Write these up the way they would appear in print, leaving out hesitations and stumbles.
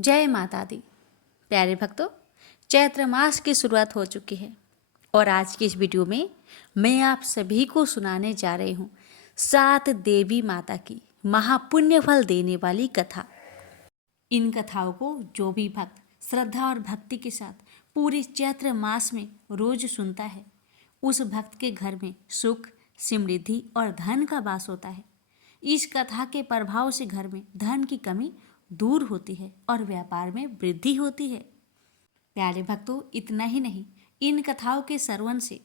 जय माता दी। प्यारे भक्तों, चैत्र मास की शुरुआत हो चुकी है और आज की इस वीडियो में मैं आप सभी को सुनाने जा रही हूँ 7 देवी माता की महापुण्य फल देने वाली कथा। इन कथाओं को जो भी भक्त श्रद्धा और भक्ति के साथ पूरे चैत्र मास में रोज सुनता है, उस भक्त के घर में सुख, समृद्धि और धन का वास होता है। इस कथा के प्रभाव से घर में धन की कमी दूर होती है और व्यापार में वृद्धि होती है। प्यारे भक्तों, इतना ही नहीं, इन कथाओं के श्रवण से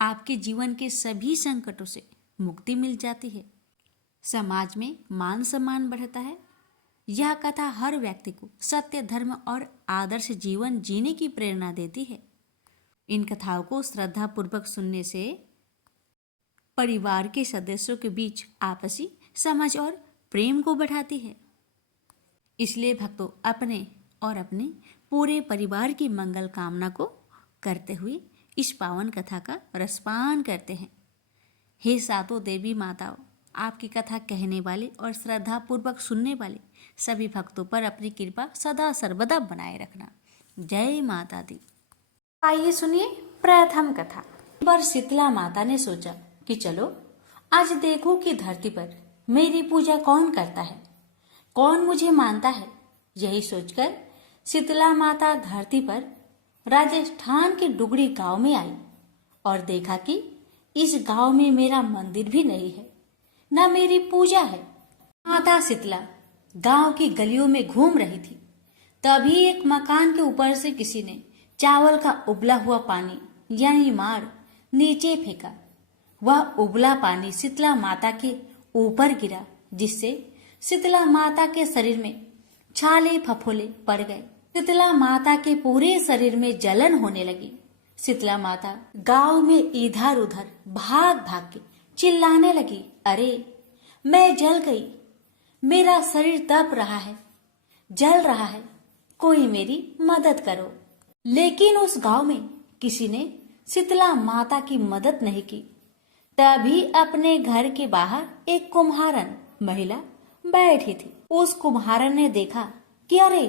आपके जीवन के सभी संकटों से मुक्ति मिल जाती है। समाज में मान सम्मान बढ़ता है। यह कथा हर व्यक्ति को सत्य, धर्म और आदर्श जीवन जीने की प्रेरणा देती है। इन कथाओं को श्रद्धा पूर्वक सुनने से परिवार के सदस्यों के बीच आपसी समझ और प्रेम को बढ़ाती है। इसलिए भक्तों, अपने और अपने पूरे परिवार की मंगल कामना को करते हुए इस पावन कथा का रसपान करते हैं। हे सातों देवी माताओं, आपकी कथा कहने वाले और श्रद्धा पूर्वक सुनने वाले सभी भक्तों पर अपनी कृपा सदा सर्वदा बनाए रखना। जय माता दी। आइए सुनिए प्रथम कथा। एक बार शीतला माता ने सोचा कि चलो आज देखूं कि धरती पर मेरी पूजा कौन करता है, कौन मुझे मानता है। यही सोचकर शीतला माता धरती पर राजस्थान के डुगरी गांव में आई और देखा कि इस गांव में मेरा मंदिर भी नहीं है, न मेरी पूजा है। माता शीतला गांव की गलियों में घूम रही थी। तभी एक मकान के ऊपर से किसी ने चावल का उबला हुआ पानी यानी मार नीचे फेंका। वह उबला पानी शीतला माता के ऊपर गिरा, जिससे शीतला माता के शरीर में छाले फफोले पड़ गए। शीतला माता के पूरे शरीर में जलन होने लगी। शीतला माता गांव में इधर उधर भाग भाग के चिल्लाने लगी, अरे मैं जल गई, मेरा शरीर तप रहा है, जल रहा है, कोई मेरी मदद करो। लेकिन उस गांव में किसी ने शीतला माता की मदद नहीं की। तभी अपने घर के बाहर एक कुम्हारन महिला बैठी थी। उस कुम्हारन ने देखा कि अरे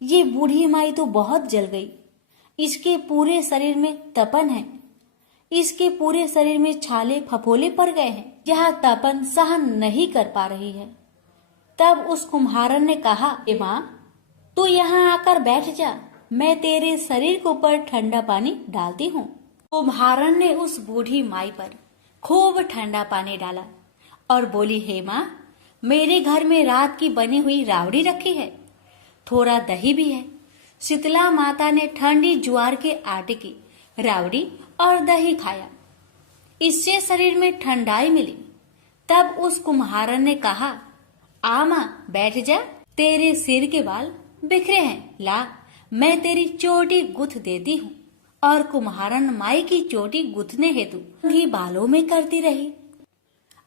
ये बूढ़ी माई तो बहुत जल गई, इसके पूरे शरीर में तपन है, इसके पूरे शरीर में छाले फफोले पड़ गए हैं, यह तपन सहन नहीं कर पा रही है। तब उस कुम्हारन ने कहा, ए माँ, तू यहाँ आकर बैठ जा, मैं तेरे शरीर के ऊपर ठंडा पानी डालती हूँ। कुम्हारन ने उस बूढ़ी माई पर खूब ठंडा पानी डाला और बोली, हे माँ, मेरे घर में रात की बनी हुई रावड़ी रखी है, थोड़ा दही भी है। शीतला माता ने ठंडी ज्वार के आटे की रावड़ी और दही खाया, इससे शरीर में ठंडाई मिली। तब उस कुम्हारन ने कहा, आ माँ बैठ जा, तेरे सिर के बाल बिखरे हैं, ला मैं तेरी चोटी गुथ देती हूँ। और कुम्हारन माई की चोटी गुथने हेतु ही बालों में करती रही।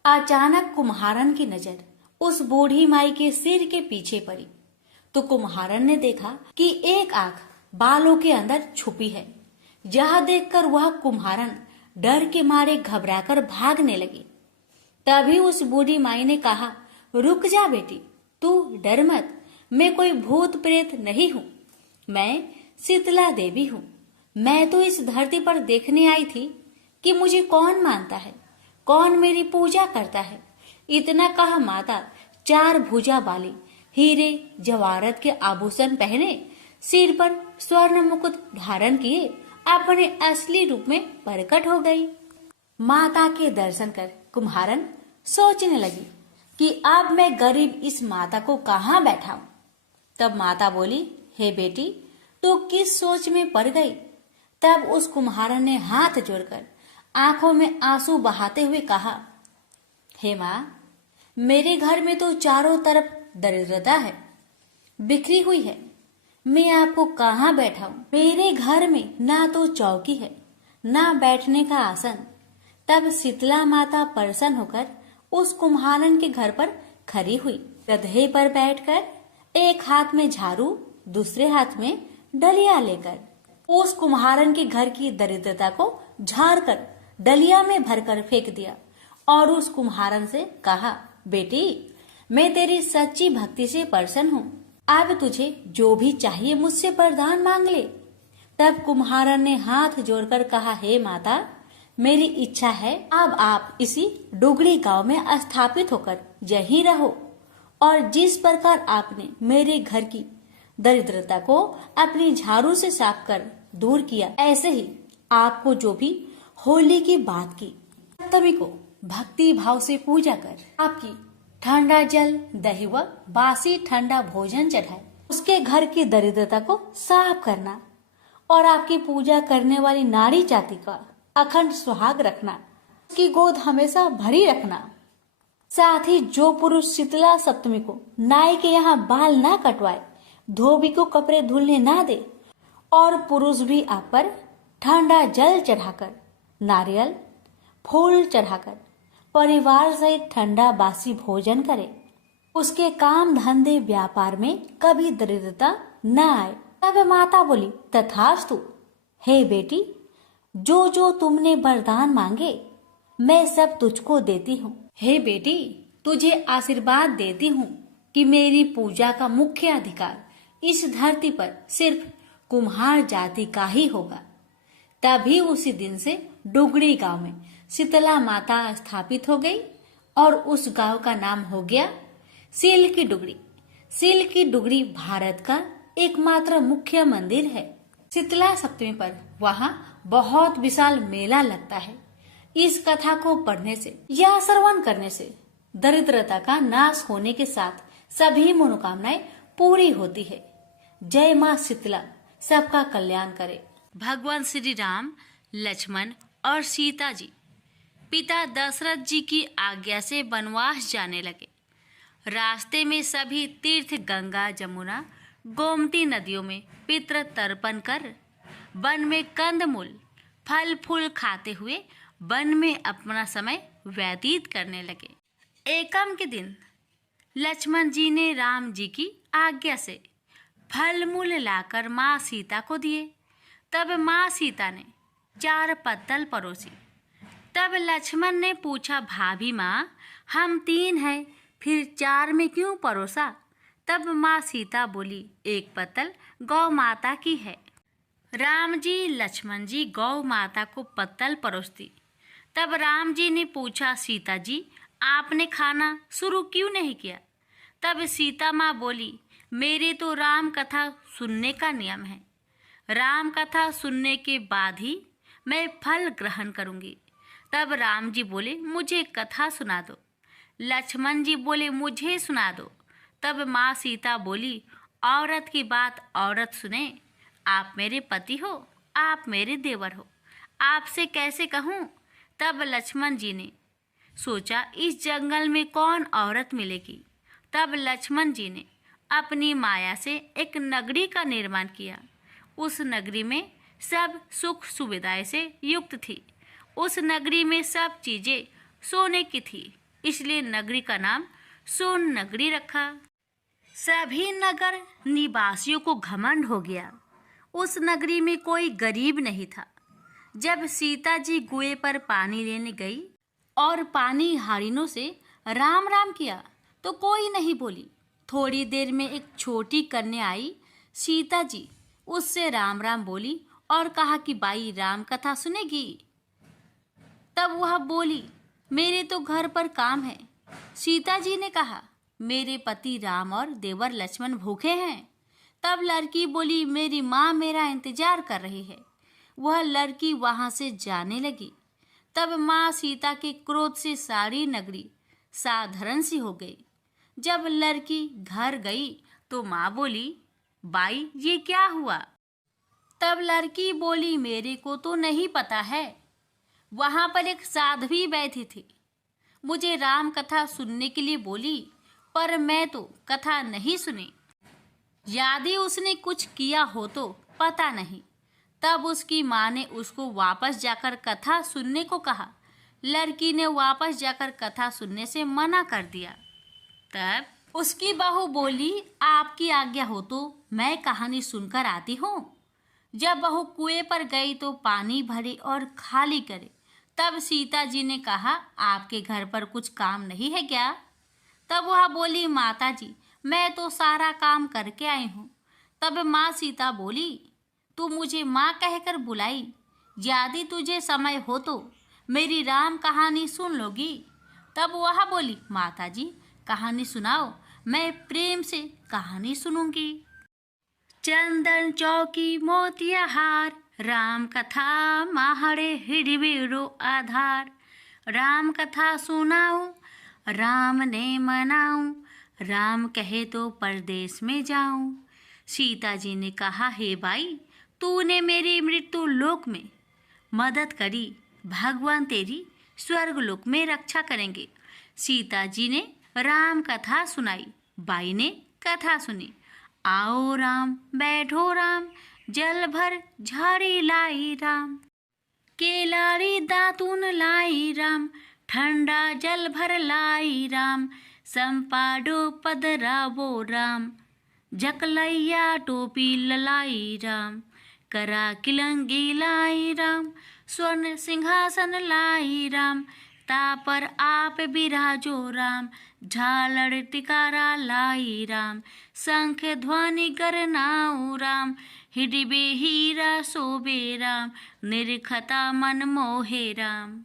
अचानक कुम्हारन की नजर उस बूढ़ी माई के सिर के पीछे पड़ी तो कुम्हारन ने देखा कि एक आंख बालों के अंदर छुपी है। यह देखकर वह कुम्हारन डर के मारे घबराकर भागने लगी। तभी उस बूढ़ी माई ने कहा, रुक जा बेटी, तू डर मत, मैं कोई भूत प्रेत नहीं हूँ, मैं शीतला देवी हूँ। मैं तो इस धरती पर देखने आई थी कि मुझे कौन मानता है, कौन मेरी पूजा करता है। इतना कहा माता 4 भुजा वाली हीरे जवाहरत के आभूषण पहने, सिर पर स्वर्ण मुकुट धारण किए अपने असली रूप में प्रकट हो गई। माता के दर्शन कर कुम्हारन सोचने लगी कि अब मैं गरीब इस माता को कहाँ बैठाऊं। तब माता बोली, हे बेटी, तू किस सोच में पड़ गई। तब उस कुम्हारन ने हाथ जोड़कर आंखों में आंसू बहाते हुए कहा, हे माँ, मेरे घर में तो चारों तरफ दरिद्रता है, बिखरी हुई है, मैं आपको कहाँ बैठाऊं। मेरे घर में ना तो चौकी है, ना बैठने का आसन। तब शीतला माता प्रसन्न होकर उस कुम्हारन के घर पर खड़ी हुई। गधे पर बैठकर एक हाथ में झाड़ू, दूसरे हाथ में डलिया लेकर उस कुम्हारन के घर की दरिद्रता को झाड़कर डलिया में भरकर फेंक दिया और उस कुम्हारन से कहा, बेटी, मैं तेरी सच्ची भक्ति से प्रसन्न हूँ, अब तुझे जो भी चाहिए मुझसे वरदान मांग ले। तब कुम्हारन ने हाथ जोड़कर कहा, हे माता, मेरी इच्छा है अब आप इसी डुगड़ी गांव में स्थापित होकर यहीं रहो और जिस प्रकार आपने मेरे घर की दरिद्रता को अपनी झाड़ू से साफ कर दूर किया, ऐसे ही आपको जो भी होली की बात की, सप्तमी को भक्ति भाव से पूजा कर आपकी ठंडा जल, दही व बासी ठंडा भोजन चढ़ाए, उसके घर की दरिद्रता को साफ करना और आपकी पूजा करने वाली नारी जाति का अखंड सुहाग रखना, उसकी गोद हमेशा भरी रखना। साथ ही जो पुरुष शीतला सप्तमी को नाई के यहाँ बाल ना कटवाए, धोबी को कपड़े धुलने ना दे और पुरुष भी आप पर ठंडा जल चढ़ाकर, नारियल फूल चढ़ाकर परिवार सहित ठंडा बासी भोजन करे, उसके काम धंधे व्यापार में कभी दरिद्रता न आए। तब माता बोली, तथास्तु। हे बेटी, जो जो तुमने वरदान मांगे मैं सब तुझको देती हूँ। हे बेटी, तुझे आशीर्वाद देती हूँ कि मेरी पूजा का मुख्य अधिकार इस धरती पर सिर्फ कुम्हार जाति का ही होगा। तभी उसी दिन से डुगड़ी गांव में शीतला माता स्थापित हो गई और उस गांव का नाम हो गया सील की डुगड़ी। सील की डुगड़ी भारत का एकमात्र मुख्य मंदिर है। शीतला सप्तमी पर वहाँ बहुत विशाल मेला लगता है। इस कथा को पढ़ने से या श्रवण करने से दरिद्रता का नाश होने के साथ सभी मनोकामनाएं पूरी होती है। जय माँ शीतला सबका कल्याण करे। भगवान श्री राम, लक्ष्मण और सीता जी पिता दशरथ जी की आज्ञा से वनवास जाने लगे। रास्ते में सभी तीर्थ गंगा, जमुना, गोमती नदियों में पितृ तर्पण कर वन में कंदमूल फल फूल खाते हुए वन में अपना समय व्यतीत करने लगे। एकम के दिन लक्ष्मण जी ने राम जी की आज्ञा से फल मूल लाकर माँ सीता को दिए। तब माँ सीता ने 4 पत्तल परोसी। तब लक्ष्मण ने पूछा, भाभी माँ, हम 3 हैं, फिर 4 में क्यों परोसा? तब माँ सीता बोली, 1 पत्तल गौ माता की है। राम जी, लक्ष्मण जी गौ माता को पत्तल परोसती। तब राम जी ने पूछा, सीता जी, आपने खाना शुरू क्यों नहीं किया? तब सीता माँ बोली, मेरे तो राम कथा सुनने का नियम है। राम कथा सुनने के बाद ही मैं फल ग्रहण करूंगी। तब राम जी बोले, मुझे कथा सुना दो। लक्ष्मण जी बोले, मुझे सुना दो। तब माँ सीता बोली, औरत की बात औरत सुने। आप मेरे पति हो, आप मेरे देवर हो, आपसे कैसे कहूँ? तब लक्ष्मण जी ने सोचा, इस जंगल में कौन औरत मिलेगी? तब लक्ष्मण जी ने अपनी माया से एक नगरी का निर्माण किया। उस नगरी में सब सुख सुविधाएं से युक्त थी। उस नगरी में सब चीजें सोने की थी, इसलिए नगरी का नाम सोन नगरी रखा। सभी नगर निवासियों को घमंड हो गया। उस नगरी में कोई गरीब नहीं था। जब सीता जी कुएं पर पानी लेने गई और पानी हारिनों से राम राम किया तो कोई नहीं बोली। थोड़ी देर में एक छोटी कन्या आई। सीता जी उससे राम राम बोली और कहा कि बाई राम कथा सुनेगी। तब वह बोली, मेरे तो घर पर काम है। सीता जी ने कहा, मेरे पति राम और देवर लक्ष्मण भूखे हैं। तब लड़की बोली, मेरी माँ मेरा इंतजार कर रही है। वह लड़की वहां से जाने लगी। तब माँ सीता के क्रोध से सारी नगरी साधारण सी हो गई। जब लड़की घर गई तो माँ बोली, बाई ये क्या हुआ? तब लड़की बोली, मेरे को तो नहीं पता है। वहां पर एक साध्वी बैठी थी, मुझे राम कथा सुनने के लिए बोली, पर मैं तो कथा नहीं सुनी। यदि उसने कुछ किया हो तो पता नहीं। तब उसकी माँ ने उसको वापस जाकर कथा सुनने को कहा। लड़की ने वापस जाकर कथा सुनने से मना कर दिया। तब उसकी बहू बोली, आपकी आज्ञा हो तो मैं कहानी सुनकर आती हूँ। जब बहू कुएं पर गई तो पानी भरे और खाली करे। तब सीता जी ने कहा, आपके घर पर कुछ काम नहीं है क्या? तब वह बोली, माता जी मैं तो सारा काम करके आई हूँ। तब माँ सीता बोली, तू मुझे माँ कहकर बुलाई, यदि तुझे समय हो तो मेरी राम कहानी सुन लोगी। तब वह बोली, माता जी कहानी सुनाओ, मैं प्रेम से कहानी सुनूंगी। चंदन चौकी मोतिया हार, राम कथा माहड़े हिड़बीड़ो आधार। राम कथा सुनाऊं, राम ने मनाऊं, राम कहे तो परदेश में जाऊं। सीता जी ने कहा, हे भाई तूने मेरी मृत्यु लोक में मदद करी, भगवान तेरी स्वर्ग लोक में रक्षा करेंगे। सीता जी ने राम कथा सुनाई, बाई ने कथा सुनी। आओ राम बैठो राम, जल भर झाड़ी लाई राम। केलारी दातून लाई राम, ठंडा जल भर लाई राम। संपाडो पधरावो राम, जकलैया टोपी ललाई राम। करा किलंगी लाई राम, स्वर्ण सिंहासन लाई राम। तापर आप बिराजो राम, झालड़ टिकारा लाई राम। शंख ध्वनि गरनाऊ राम, हिडिबे हीरा शोभे राम। निरखता मन मोहे राम,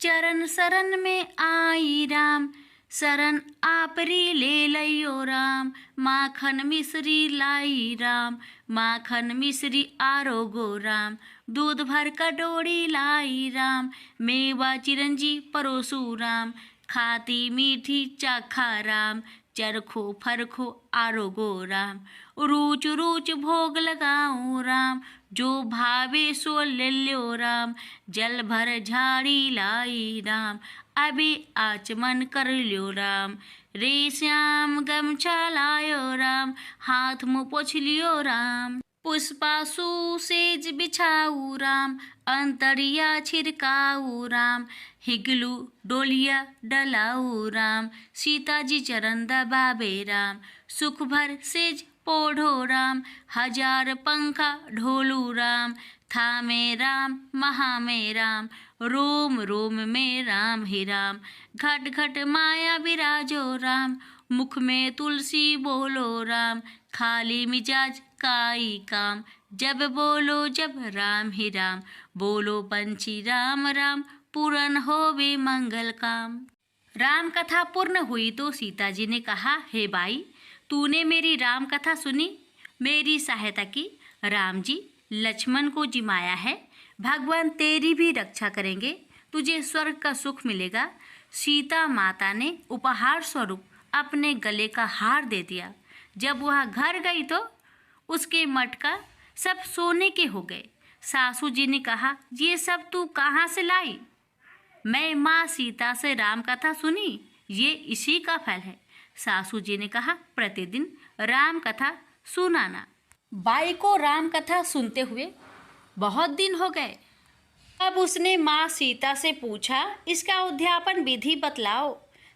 चरण शरण में आई राम। शरण आपरी ले लइयो राम, माखन मिश्री लाई राम। माखन मिश्री आरोगो राम, दूध भर कटोरी लाई राम। मेवा चिरंजी परोसू राम, खाती मीठी चाखा राम। चरखो फरखो आरोगो राम, रूच रूच भोग लगाऊं राम। जो भावे सो ले ल्यो राम, जल भर झाड़ी लाई राम। अभी आचमन कर ल्यो राम, रे श्याम गमछा लायो राम। हाथ मुँह पोछ लियो राम, पुष्पासु सेज बिछाऊ राम। अंतरिया छिड़काऊ राम, हिगलू डोलिया डलाऊ राम। सीता जी चरण दबावे राम, सुख भर सेज पोढ़ो राम। हजार पंखा ढोलू राम, थामे राम महा में राम। रोम रोम में राम ही राम, घट घट माया विराजो राम। मुख में तुलसी बोलो राम, खाली मिजाज काई काम। जब बोलो जब राम ही राम, बोलो पंछी राम राम। पूर्ण होवे मंगल काम। राम कथा पूर्ण हुई तो सीता जी ने कहा, हे भाई तूने मेरी राम कथा सुनी, मेरी सहायता की। राम जी लक्ष्मण को जिमाया है, भगवान तेरी भी रक्षा करेंगे, तुझे स्वर्ग का सुख मिलेगा। सीता माता ने उपहार स्वरूप अपने गले का हार दे दिया। जब वह घर गई तो उसके मटका सब सोने के हो गए। सासू जी ने कहा, ये सब तू कहाँ से लाई? मैं माँ सीता से राम कथा सुनी, ये इसी का फल है। सासू जी ने कहा, प्रतिदिन राम कथा सुनाना। बाई को राम कथा सुनते हुए बहुत दिन हो गए। अब उसने माँ सीता से पूछा, इसका उद्यापन विधि बतलाओ।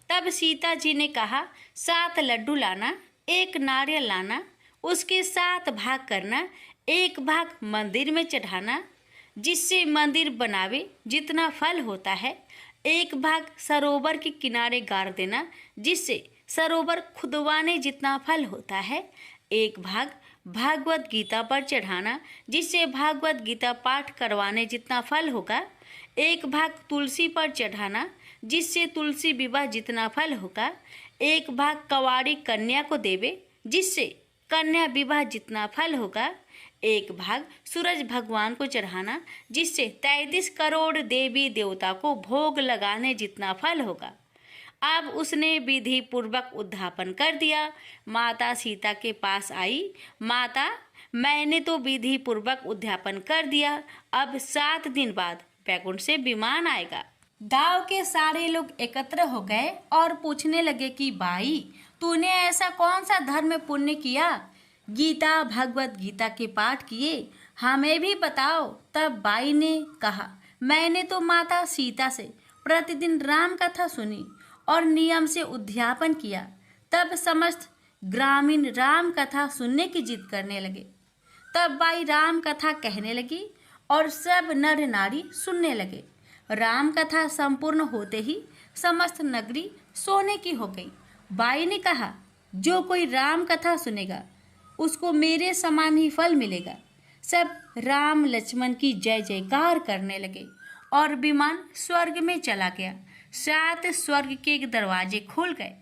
तब सीता जी ने कहा, 7 लड्डू लाना, 1 नारियल लाना, उसके 7 भाग करना। 1 भाग मंदिर में चढ़ाना, जिससे मंदिर बनावे जितना फल होता है। 1 भाग सरोवर के किनारे गाड़ देना, जिससे सरोवर खुदवाने जितना फल होता है। 1 भाग भागवत गीता पर चढ़ाना, जिससे भागवत गीता पाठ करवाने जितना फल होगा। 1 भाग तुलसी पर चढ़ाना, जिससे तुलसी विवाह जितना फल होगा। 1 भाग कवाड़ी कन्या को देवे, जिससे कन्या विवाह जितना फल होगा। 1 भाग सूरज भगवान को चढ़ाना, जिससे 33 करोड़ देवी देवता को भोग लगाने जितना फल होगा। अब उसने विधि पूर्वक उद्यापन कर दिया। माता सीता के पास आई, माता मैंने तो विधि पूर्वक उद्यापन कर दिया, अब 7 दिन बाद बैकुंठ से विमान आएगा। गांव के सारे लोग एकत्र हो गए और पूछने लगे कि भाई तूने ऐसा कौन सा धर्म पुण्य किया, गीता भगवत गीता के पाठ किए, हमें भी बताओ। तब बाई ने कहा, मैंने तो माता सीता से प्रतिदिन राम कथा सुनी और नियम से उद्यापन किया। तब समस्त ग्रामीण राम कथा सुनने की जिद करने लगे। तब बाई राम कथा कहने लगी और सब नर नारी सुनने लगे। राम कथा संपूर्ण होते ही समस्त नगरी सोने की हो गई। बाई ने कहा, जो कोई राम कथा सुनेगा उसको मेरे समान ही फल मिलेगा। सब राम लक्ष्मण की जय जयकार करने लगे और विमान स्वर्ग में चला गया। 7 स्वर्ग के दरवाजे खुल गए।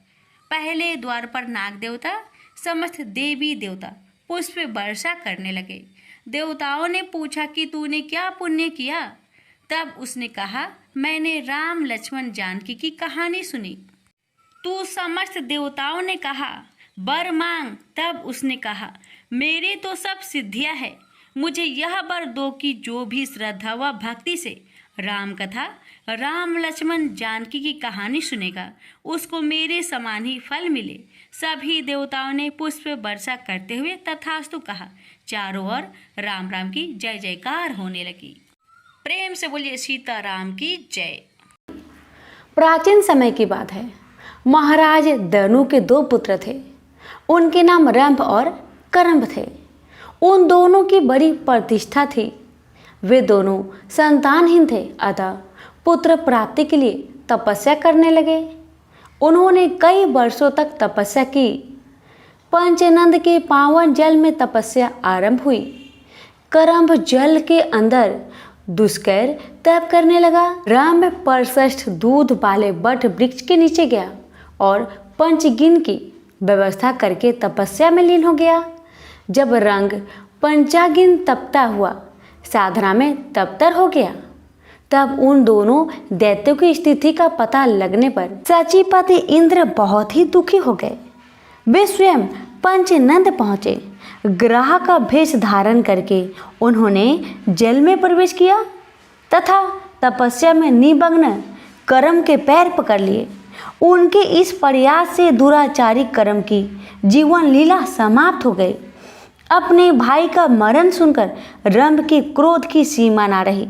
पहले द्वार पर नाग देवता समस्त देवी देवता पुष्प वर्षा करने लगे। देवताओं ने पूछा कि तूने क्या पुण्य किया? तब उसने कहा, मैंने राम लक्ष्मण जानकी की कहानी सुनी। तू समस्त देवताओं ने कहा, वर मांग। तब उसने कहा, मेरे तो सब सिद्धियां है, मुझे यह वर दो कि जो भी श्रद्धा व भक्ति से राम कथा राम लक्ष्मण जानकी की कहानी सुनेगा उसको मेरे समान ही फल मिले। सभी देवताओं ने पुष्प वर्षा करते हुए तथास्तु कहा। चारों ओर राम राम की जय जयकार होने लगी। प्रेम से बोलिए सीताराम की जय। प्राचीन समय की बात है। महाराज दनु के 2 पुत्र थे। उनके नाम रंभ और करम्भ थे। उन दोनों की बड़ी प्रतिष्ठा थी। वे दोनों संतानहीन थे, अतः पुत्र प्राप्ति के लिए तपस्या करने लगे। उन्होंने कई वर्षों तक तपस्या की। पंचनंद के पावन जल में तपस्या आरंभ हुई। करम्भ जल के अंदर दुष्कर तप करने लगा। रंभ परश्रेष्ठ दूध वाले बट वृक्ष के नीचे गया और पंचगिन की व्यवस्था करके तपस्या में लीन हो गया। जब रंग पंचागिन तपता हुआ साधना में तपतर हो गया, तब उन दोनों दैत्यों की स्थिति का पता लगने पर सचिपति इंद्र बहुत ही दुखी हो गए। वे स्वयं पंचनंद पहुँचे। ग्राह का भेष धारण करके उन्होंने जल में प्रवेश किया तथा तपस्या में निमग्न करम के पैर पकड़ लिए। उनके इस प्रयास से दुराचारी करम की जीवन लीला समाप्त हो गई। अपने भाई का मरण सुनकर रंभ के क्रोध की सीमा ना रही।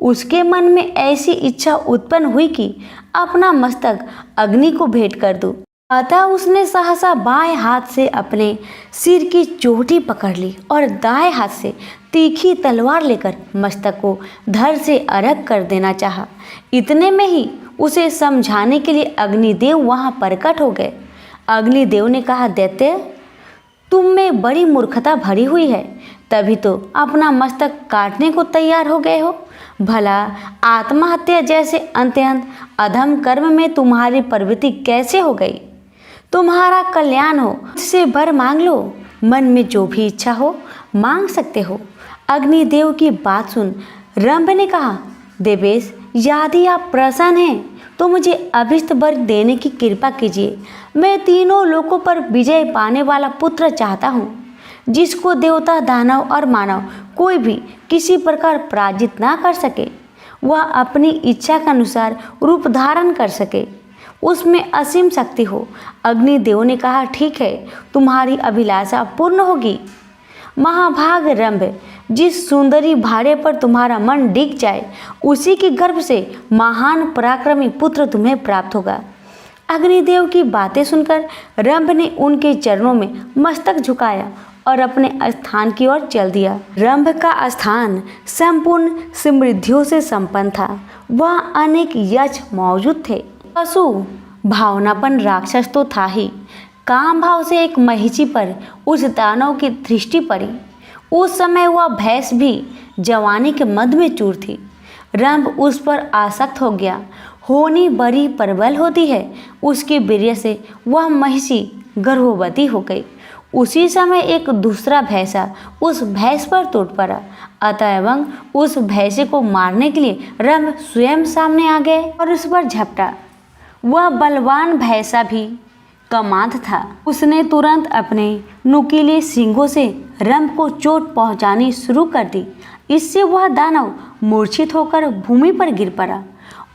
उसके मन में ऐसी इच्छा उत्पन्न हुई कि अपना मस्तक अग्नि को भेंट कर दूं। अतः उसने सहसा बाएं हाथ से अपने सिर की चोटी पकड़ ली और दाएं हाथ से तीखी तलवार लेकर मस्तक को धड़ से अलग कर देना चाहा। इतने में ही उसे समझाने के लिए अग्निदेव वहां प्रकट हो गए। अग्निदेव ने कहा, दैत्य, तुम में बड़ी मूर्खता भरी हुई है, तभी तो अपना मस्तक काटने को तैयार हो गए हो। भला आत्महत्या जैसे अत्यंत अधम कर्म में तुम्हारी प्रवृत्ति कैसे हो गई? तुम्हारा कल्याण हो, इससे वर मांग लो। मन में जो भी इच्छा हो मांग सकते हो। अग्निदेव की बात सुन रंभ ने कहा, देवेश, यदि आप प्रसन्न हैं तो मुझे अभिष्ट वर देने की कृपा कीजिए। मैं तीनों लोकों पर विजय पाने वाला पुत्र चाहता हूँ, जिसको देवता, दानव और मानव कोई भी किसी प्रकार पराजित ना कर सके। वह अपनी इच्छा के अनुसार रूप धारण कर सके, उसमें असीम शक्ति हो। अग्निदेव ने कहा, ठीक है, तुम्हारी अभिलाषा पूर्ण होगी। महाभाग रंभ, जिस सुंदरी भाड़े पर तुम्हारा मन डिग जाए उसी के गर्भ से महान पराक्रमी पुत्र तुम्हें प्राप्त होगा। अग्निदेव की बातें सुनकर रंभ ने उनके चरणों में मस्तक झुकाया और अपने स्थान की ओर चल दिया। रंभ का स्थान संपूर्ण समृद्धियों से संपन्न था। वह अनेक यक्ष मौजूद थे। पशु भावनापन राक्षस तो था ही, काम भाव से एक महिषी पर उस दानव की दृष्टि पड़ी। उस समय वह भैंस भी जवानी के मद में चूर थी। रंभ उस पर आसक्त हो गया। होनी बड़ी प्रबल होती है, उसके वीर्य से वह महिषी गर्भवती हो गई। उसी समय एक दूसरा भैंसा उस भैंस पर टूट पड़ा। अतएव उस भैंसे को मारने के लिए रंभ स्वयं सामने आ गए और उस पर झपटा। वह बलवान भैंसा भी कमांध था। उसने तुरंत अपने नुकीले सींगों से रंभ को चोट पहुंचानी शुरू कर दी। इससे वह दानव मूर्छित होकर भूमि पर गिर पड़ा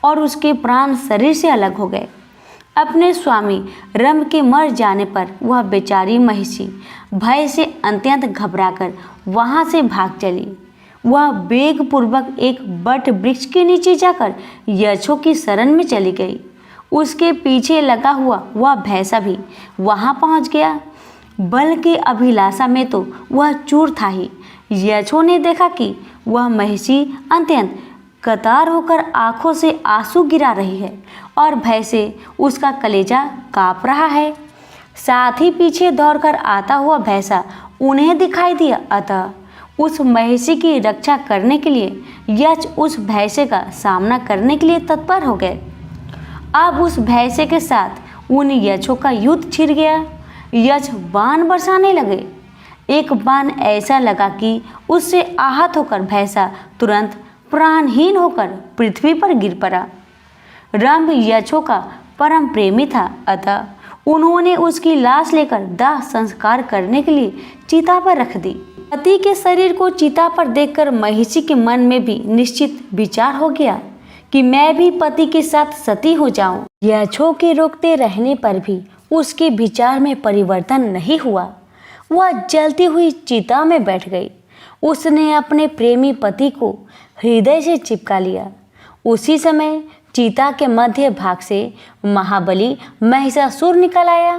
और उसके प्राण शरीर से अलग हो गए। अपने स्वामी रंभ के मर जाने पर वह बेचारी महिषी भय से अत्यंत घबराकर वहां से भाग चली। वह वेगपूर्वक एक बट वृक्ष के नीचे जाकर यक्षों की शरण में चली गई। उसके पीछे लगा हुआ वह भैंसा भी वहां पहुंच गया। बल की अभिलाषा में तो वह चूर था ही। यक्षों ने देखा कि वह महिषी अत्यंत कतार होकर आंखों से आंसू गिरा रही है और भय से उसका कलेजा कांप रहा है। साथ ही पीछे दौड़कर आता हुआ भैंसा उन्हें दिखाई दिया। अतः उस महिषी की रक्षा करने के लिए यक्ष उस भैंसे का सामना करने के लिए तत्पर हो गए। अब उस भैंसे के साथ उन यक्षों का युद्ध छिड़ गया। यक्ष बाण बरसाने लगे। एक बाण ऐसा लगा कि उससे आहत होकर भैंसा तुरंत प्राणहीन होकर पृथ्वी पर गिर पड़ा। रंभ यक्षों का परम प्रेमी था, अतः उन्होंने उसकी लाश लेकर दाह संस्कार करने के लिए चिता पर रख दी। पति के शरीर को चिता पर देखकर महिषी के मन में भी निश्चित विचार हो गया कि मैं भी पति के साथ सती हो जाऊं। यक्षों के रोकते रहने पर भी उसके विचार में परिवर्तन नहीं हुआ। वह जलती हुई चिता में बैठ गई। उसने अपने प्रेमी पति को हृदय से चिपका लिया। उसी समय चिता के मध्य भाग से महाबली महिषासुर निकल आया।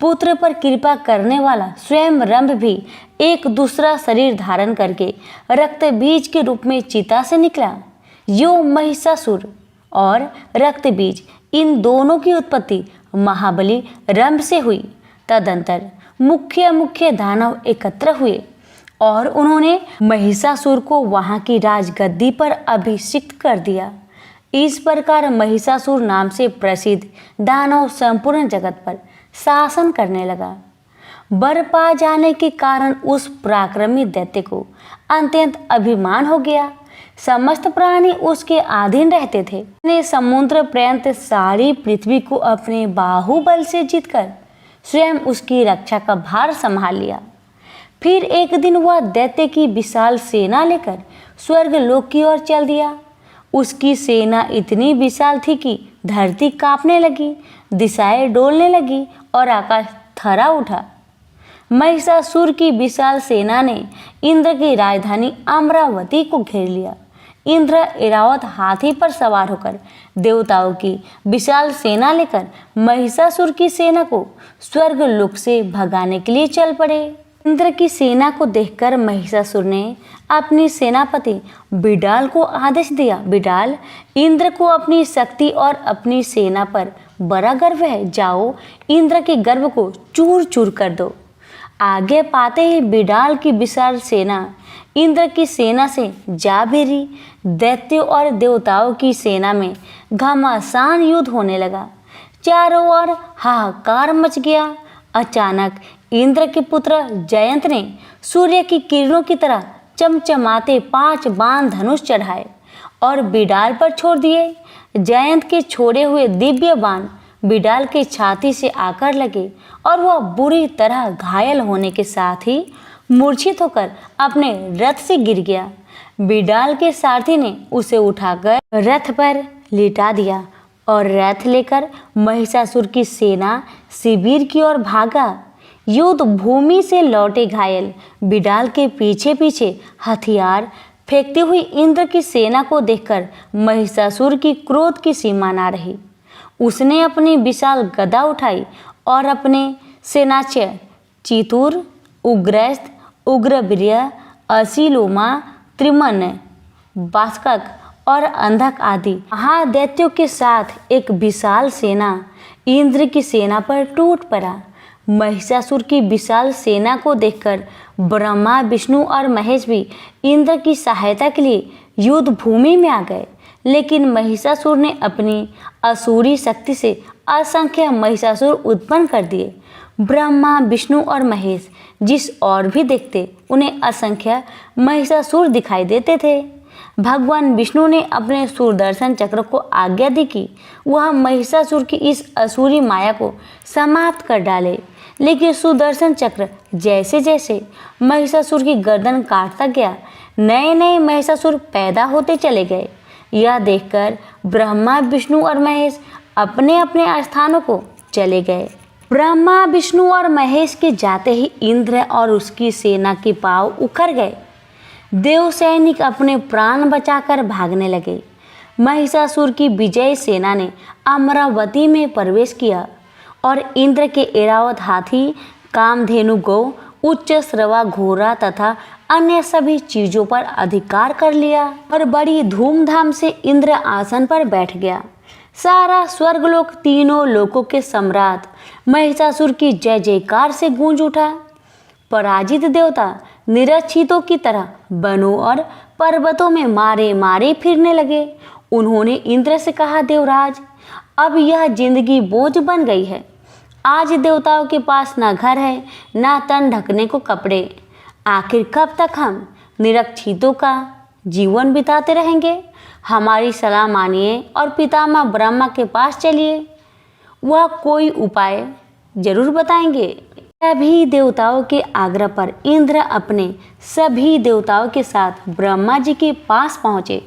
पुत्र पर कृपा करने वाला स्वयं रंभ भी एक दूसरा शरीर धारण करके रक्त बीज के रूप में चिता से निकला। यो महिषासुर और रक्त बीज, इन दोनों की उत्पत्ति महाबली रंभ से हुई। तदंतर मुख्य दानव एकत्र हुए और उन्होंने महिषासुर को वहां की राजगद्दी पर अभिषिक्त कर दिया। इस प्रकार महिषासुर नाम से प्रसिद्ध दानव संपूर्ण जगत पर शासन करने लगा। वर पा जाने के कारण उस पराक्रमी दैत्य को अत्यंत अभिमान हो गया। समस्त प्राणी उसके अधीन रहते थे। उसने समुद्र पर्यंत सारी पृथ्वी को अपने बाहुबल से जीतकर स्वयं उसकी रक्षा का भार संभाल लिया। फिर एक दिन वह दैत्य की विशाल सेना लेकर स्वर्ग लोक की ओर चल दिया। उसकी सेना इतनी विशाल थी कि धरती कांपने लगी, दिशाएं डोलने लगी और आकाश थरा उठा। महिषासुर की विशाल सेना ने इंद्र की राजधानी अमरावती को घेर लिया। इंद्र ऐरावत हाथी पर सवार होकर देवताओं की विशाल सेना लेकर महिषासुर की सेना को स्वर्ग लोक से भगाने के लिए चल पड़े। इंद्र की सेना को देखकर महिषासुर ने अपनी सेनापति बिडाल को आदेश दिया, बिडाल, इंद्र को अपनी शक्ति और अपनी सेना पर बड़ा गर्व है, जाओ इंद्र के गर्व को चूर चूर कर दो। आगे पाते ही बिडाल की विशाल सेना इंद्र की सेना से जा भिड़ी। दैत्यों और देवताओं की सेना में घमासान युद्ध होने लगा। चारों ओर हाहाकार मच गया। अचानक इंद्र के पुत्र जयंत ने सूर्य की किरणों की तरह चमचमाते 5 बाण धनुष चढ़ाए और बिडाल पर छोड़ दिए। जयंत के छोड़े हुए दिव्य बाण बिडाल के छाती से आकर लगे और वह बुरी तरह घायल होने के साथ ही मूर्छित होकर अपने रथ से गिर गया। बिडाल के सारथी ने उसे उठाकर रथ पर लिटा दिया और रथ लेकर महिषासुर की सेना शिविर की ओर भागा। युद्ध भूमि से लौटे घायल बिडाल के पीछे पीछे हथियार फेंकती हुई इंद्र की सेना को देखकर महिषासुर की क्रोध की सीमा ना रही। उसने अपनी विशाल गदा उठाई और अपने सेनाच्य चितूर, उग्रस्त, उग्रवीर्य, असीलोमा, त्रिमन, बास्कक और अंधक आदि महादैत्यों के साथ एक विशाल सेना इंद्र की सेना पर टूट पड़ा। महिषासुर की विशाल सेना को देखकर ब्रह्मा, विष्णु और महेश भी इंद्र की सहायता के लिए युद्ध भूमि में आ गए। लेकिन महिषासुर ने अपनी असुरी शक्ति से असंख्य महिषासुर उत्पन्न कर दिए। ब्रह्मा, विष्णु और महेश जिस और भी देखते उन्हें असंख्य महिषासुर दिखाई देते थे। भगवान विष्णु ने अपने सुदर्शन चक्र को आज्ञा दी कि वह महिषासुर की इस असुरी माया को समाप्त कर डाले। लेकिन सुदर्शन चक्र जैसे जैसे महिषासुर की गर्दन काटता गया, नए नए महिषासुर पैदा होते चले गए। यह देखकर ब्रह्मा, विष्णु और महेश अपने अपने स्थानों को चले गए। ब्रह्मा, विष्णु और महेश के जाते ही इंद्र और उसकी सेना के पांव उखड़ गए। देव सैनिक अपने प्राण बचाकर भागने लगे। महिषासुर की विजयी सेना ने अमरावती में प्रवेश किया और इंद्र के ऐरावत हाथी, कामधेनु गौ, उच्च श्रवा घोड़ा तथा अन्य सभी चीजों पर अधिकार कर लिया और बड़ी धूमधाम से इंद्र आसन पर बैठ गया। सारा स्वर्गलोक तीनों लोकों के सम्राट महिषासुर की जय जयकार से गूंज उठा। पराजित देवता निरक्षितों की तरह वनों और पर्वतों में मारे मारे फिरने लगे। उन्होंने इंद्र से कहा, देवराज, अब यह जिंदगी बोझ बन गई है। आज देवताओं के पास ना घर है, ना तन ढकने को कपड़े। आखिर कब तक हम निरक्षितों का जीवन बिताते रहेंगे? हमारी सलाह मानिए और पितामह ब्रह्मा के पास चलिए, वह कोई उपाय जरूर बताएंगे। सभी देवताओं के आग्रह पर इंद्र अपने सभी देवताओं के साथ ब्रह्मा जी के पास पहुँचे।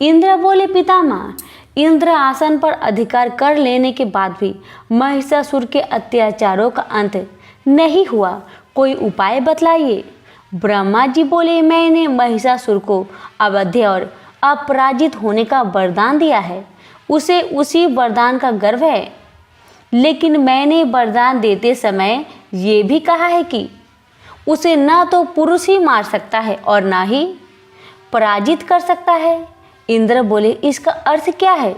इंद्र बोले, पितामह, इंद्र आसन पर अधिकार कर लेने के बाद भी महिषासुर के अत्याचारों का अंत नहीं हुआ, कोई उपाय बतलाइए। ब्रह्मा जी बोले, मैंने महिषासुर को अवध्य और अपराजित होने का वरदान दिया है। उसे उसी वरदान का गर्व है, लेकिन मैंने वरदान देते समय ये भी कहा है कि उसे ना तो पुरुष ही मार सकता है और ना ही पराजित कर सकता है। इंद्र बोले, इसका अर्थ क्या है?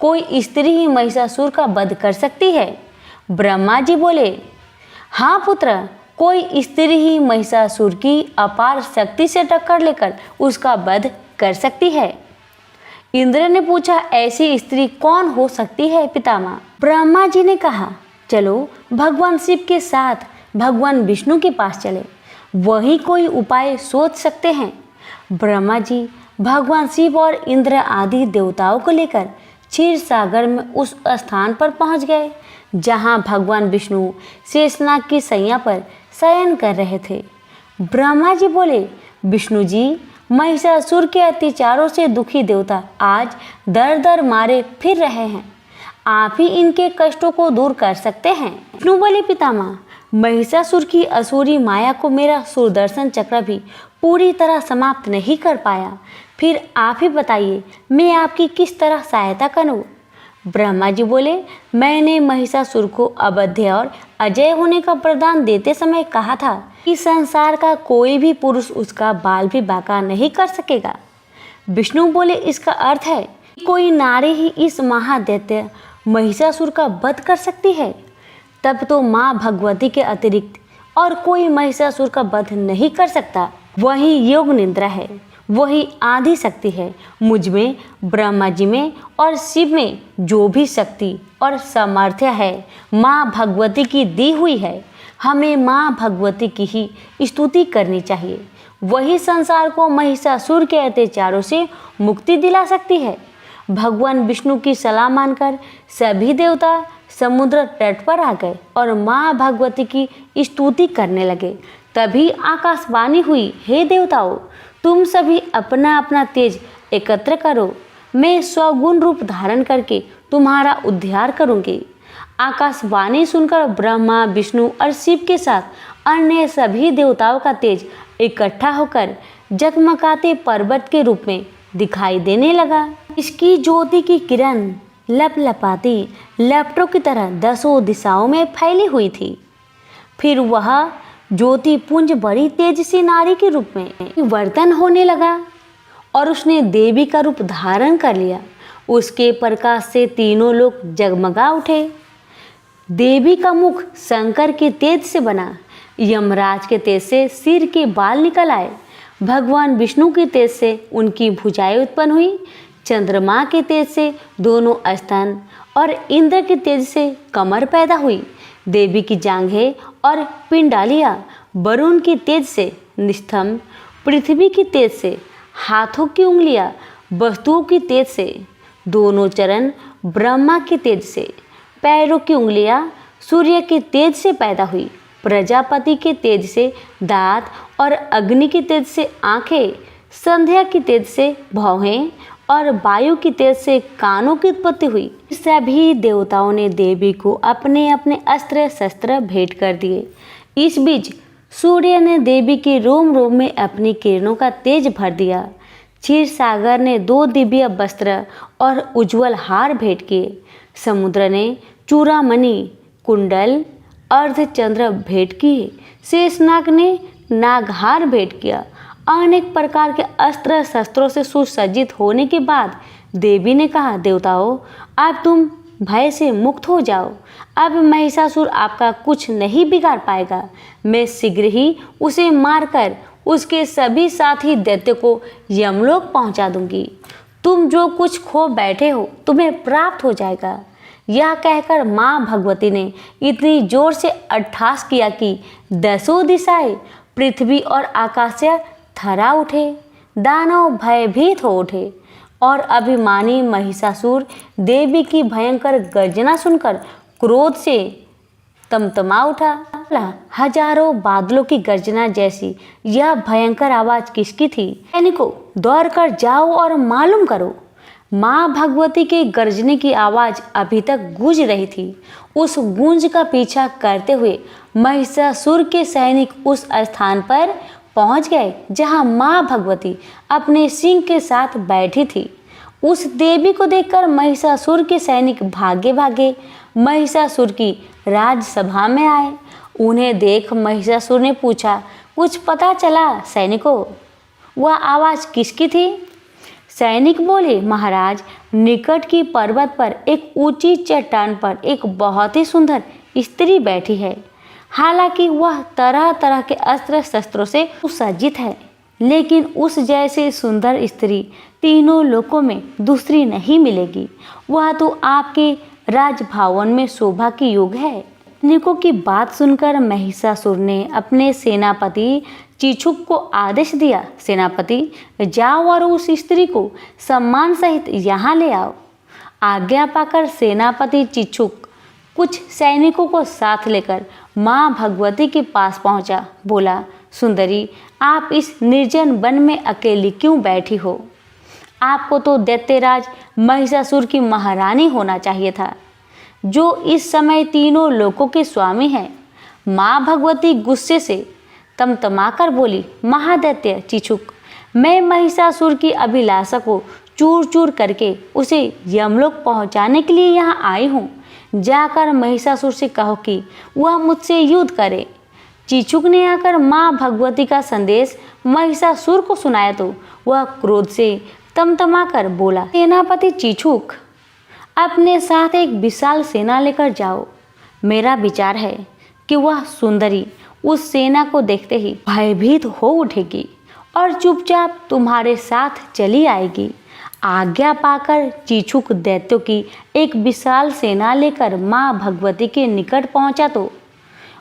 कोई स्त्री ही महिषासुर का वध कर सकती है? ब्रह्मा जी बोले, हाँ पुत्र, कोई स्त्री ही महिषासुर की अपार शक्ति से टक्कर लेकर उसका वध कर सकती है। इंद्र ने पूछा, ऐसी स्त्री कौन हो सकती है पितामह? ब्रह्मा जी ने कहा, चलो भगवान शिव के साथ भगवान विष्णु के पास चले, वही कोई उपाय सोच सकते हैं। ब्रह्मा जी भगवान शिव और इंद्र आदि देवताओं को लेकर क्षीर सागर में उस स्थान पर पहुंच गए जहां भगवान विष्णु शेषनाग की सैया पर शयन कर रहे थे। ब्रह्मा जी बोले, विष्णु जी, महिषासुर के अत्याचारों से दुखी देवता आज दर दर मारे फिर रहे हैं, आप ही इनके कष्टों को दूर कर सकते हैं। विष्णु बोले, पितामह, महिषासुर की असुरी माया को मेरा सुदर्शन चक्र भी पूरी तरह समाप्त नहीं कर पाया, फिर आप ही बताइए मैं आपकी किस तरह सहायता करूं? ब्रह्मा जी बोले, मैंने महिषासुर को अवध्य और अजय होने का वरदान देते समय कहा था कि संसार का कोई भी पुरुष उसका बाल भी बांका नहीं कर सकेगा। विष्णु बोले, इसका अर्थ है कि कोई नारी ही इस महादैत्य महिषासुर का वध कर सकती है? तब तो माँ भगवती के अतिरिक्त और कोई महिषासुर का वध नहीं कर सकता। वही योग निद्रा है, वही आदि शक्ति है। मुझ में, ब्रह्मा जी में और शिव में जो भी शक्ति और सामर्थ्य है माँ भगवती की दी हुई है। हमें माँ भगवती की ही स्तुति करनी चाहिए, वही संसार को महिषासुर के अत्याचारों से मुक्ति दिला सकती है। भगवान विष्णु की सलाह मानकर सभी देवता समुद्र तट पर आ गए और माँ भगवती की स्तुति करने लगे। तभी आकाशवाणी हुई, हे देवताओं, तुम सभी अपना अपना तेज एकत्र करो, मैं स्वगुण रूप धारण करके तुम्हारा उद्धार करूंगी। आकाशवाणी सुनकर ब्रह्मा, विष्णु और शिव के साथ अन्य सभी देवताओं का तेज इकट्ठा होकर जगमगाते पर्वत के रूप में दिखाई देने लगा। इसकी ज्योति की किरण लपलपाती लपटों की तरह दसों दिशाओं में फैली हुई थी। फिर वह ज्योति पुंज बड़ी तेज से नारी के रूप में वर्तन होने लगा और उसने देवी का रूप धारण कर लिया। उसके प्रकाश से तीनों लोग जगमगा उठे। देवी का मुख शंकर के तेज से बना, यमराज के तेज से सिर के बाल निकल आए, भगवान विष्णु के तेज से उनकी भुजाएं उत्पन्न हुई, चंद्रमा के तेज से दोनों स्तन और इंद्र के तेज से कमर पैदा हुई। देवी की जांघें और पिंडालियाँ वरुण की तेज से निस्तंभ, पृथ्वी की तेज से हाथों की उंगलियाँ, वस्तुओं की तेज से दोनों चरण, ब्रह्मा की तेज से पैरों की उंगलियाँ सूर्य के तेज से पैदा हुई, प्रजापति के तेज से दांत और अग्नि की तेज से आँखें, संध्या की तेज से भौहें और वायु की तेज से कानों की उत्पत्ति हुई। सभी देवताओं ने देवी को अपने अपने अस्त्र शस्त्र भेंट कर दिए। इस बीच सूर्य ने देवी के रोम रोम में अपनी किरणों का तेज भर दिया। क्षीर सागर ने 2 दिव्य वस्त्र और उज्जवल हार भेंट किए। समुद्र ने चूड़ामणि, कुंडल, अर्धचंद्र भेंट किए। शेषनाग ने नागहार भेंट किया। अनेक प्रकार के अस्त्र शस्त्रों से सुसज्जित होने के बाद देवी ने कहा, देवताओं, अब तुम भय से मुक्त हो जाओ। अब महिषासुर आपका कुछ नहीं बिगाड़ पाएगा। मैं शीघ्र ही उसे मारकर उसके सभी साथी दैत्य को यमलोक पहुंचा दूंगी। तुम जो कुछ खो बैठे हो तुम्हें प्राप्त हो जाएगा। यह कहकर माँ भगवती ने इतनी जोर से अट्टहास किया कि 10 दिशाएं पृथ्वी और आकाश से थर्रा उठे। दानव भयभीत हो उठे और अभिमानी महिषासुर देवी की भयंकर गर्जना सुनकर क्रोध से तमतमा उठा। हजारों बादलों की गर्जना जैसी यह भयंकर आवाज किसकी थी? सैनिकों, दौड़कर जाओ और मालूम करो। माँ भगवती के गर्जने की आवाज अभी तक गूंज रही थी। उस गूंज का पीछा करते हुए महिषासुर के सैनिक उस स्थान पर पहुंच गए जहां माँ भगवती अपने सिंह के साथ बैठी थी। उस देवी को देखकर महिषासुर के सैनिक भागे भागे महिषासुर की राजसभा में आए। उन्हें देख महिषासुर ने पूछा, कुछ पता चला सैनिकों? वह आवाज किसकी थी? सैनिक बोले, महाराज, निकट की पर्वत पर एक ऊंची चट्टान पर एक बहुत ही सुंदर स्त्री बैठी है। हालांकि वह तरह तरह के अस्त्र शस्त्रों से सुसज्जित है, लेकिन उस जैसे सुंदर स्त्री तीनों लोकों में दूसरी नहीं मिलेगी। वह तो आपके राजभवन में शोभा की योग है। सैनिकों की बात सुनकर महिषासुर ने अपने सेनापति चिछुक को आदेश दिया, सेनापति, जाओ और उस स्त्री को सम्मान सहित यहाँ ले आओ। आज्ञा पाकर सेनापति चिछुक कुछ सैनिकों को साथ लेकर माँ भगवती के पास पहुँचा। बोला, सुंदरी, आप इस निर्जन वन में अकेली क्यों बैठी हो? आपको तो दैत्यराज महिषासुर की महारानी होना चाहिए था, जो इस समय तीनों लोकों के स्वामी हैं। माँ भगवती गुस्से से तमतमाकर बोली, महादैत्य चिछुक, मैं महिषासुर की अभिलाषा को चूर चूर करके उसे यमलोक पहुंचाने के लिए यहाँ आई हूँ। जाकर महिषासुर से कहो कि वह मुझसे युद्ध करे। चिछुक ने आकर माँ भगवती का संदेश महिषासुर को सुनाया तो वह क्रोध से तमतमाकर बोला, सेनापति चिछुक, अपने साथ एक विशाल सेना लेकर जाओ। मेरा विचार है कि वह सुंदरी उस सेना को देखते ही भयभीत हो उठेगी और चुपचाप तुम्हारे साथ चली आएगी। आज्ञा पाकर चिछुक दैत्यों की एक विशाल सेना लेकर माँ भगवती के निकट पहुंचा तो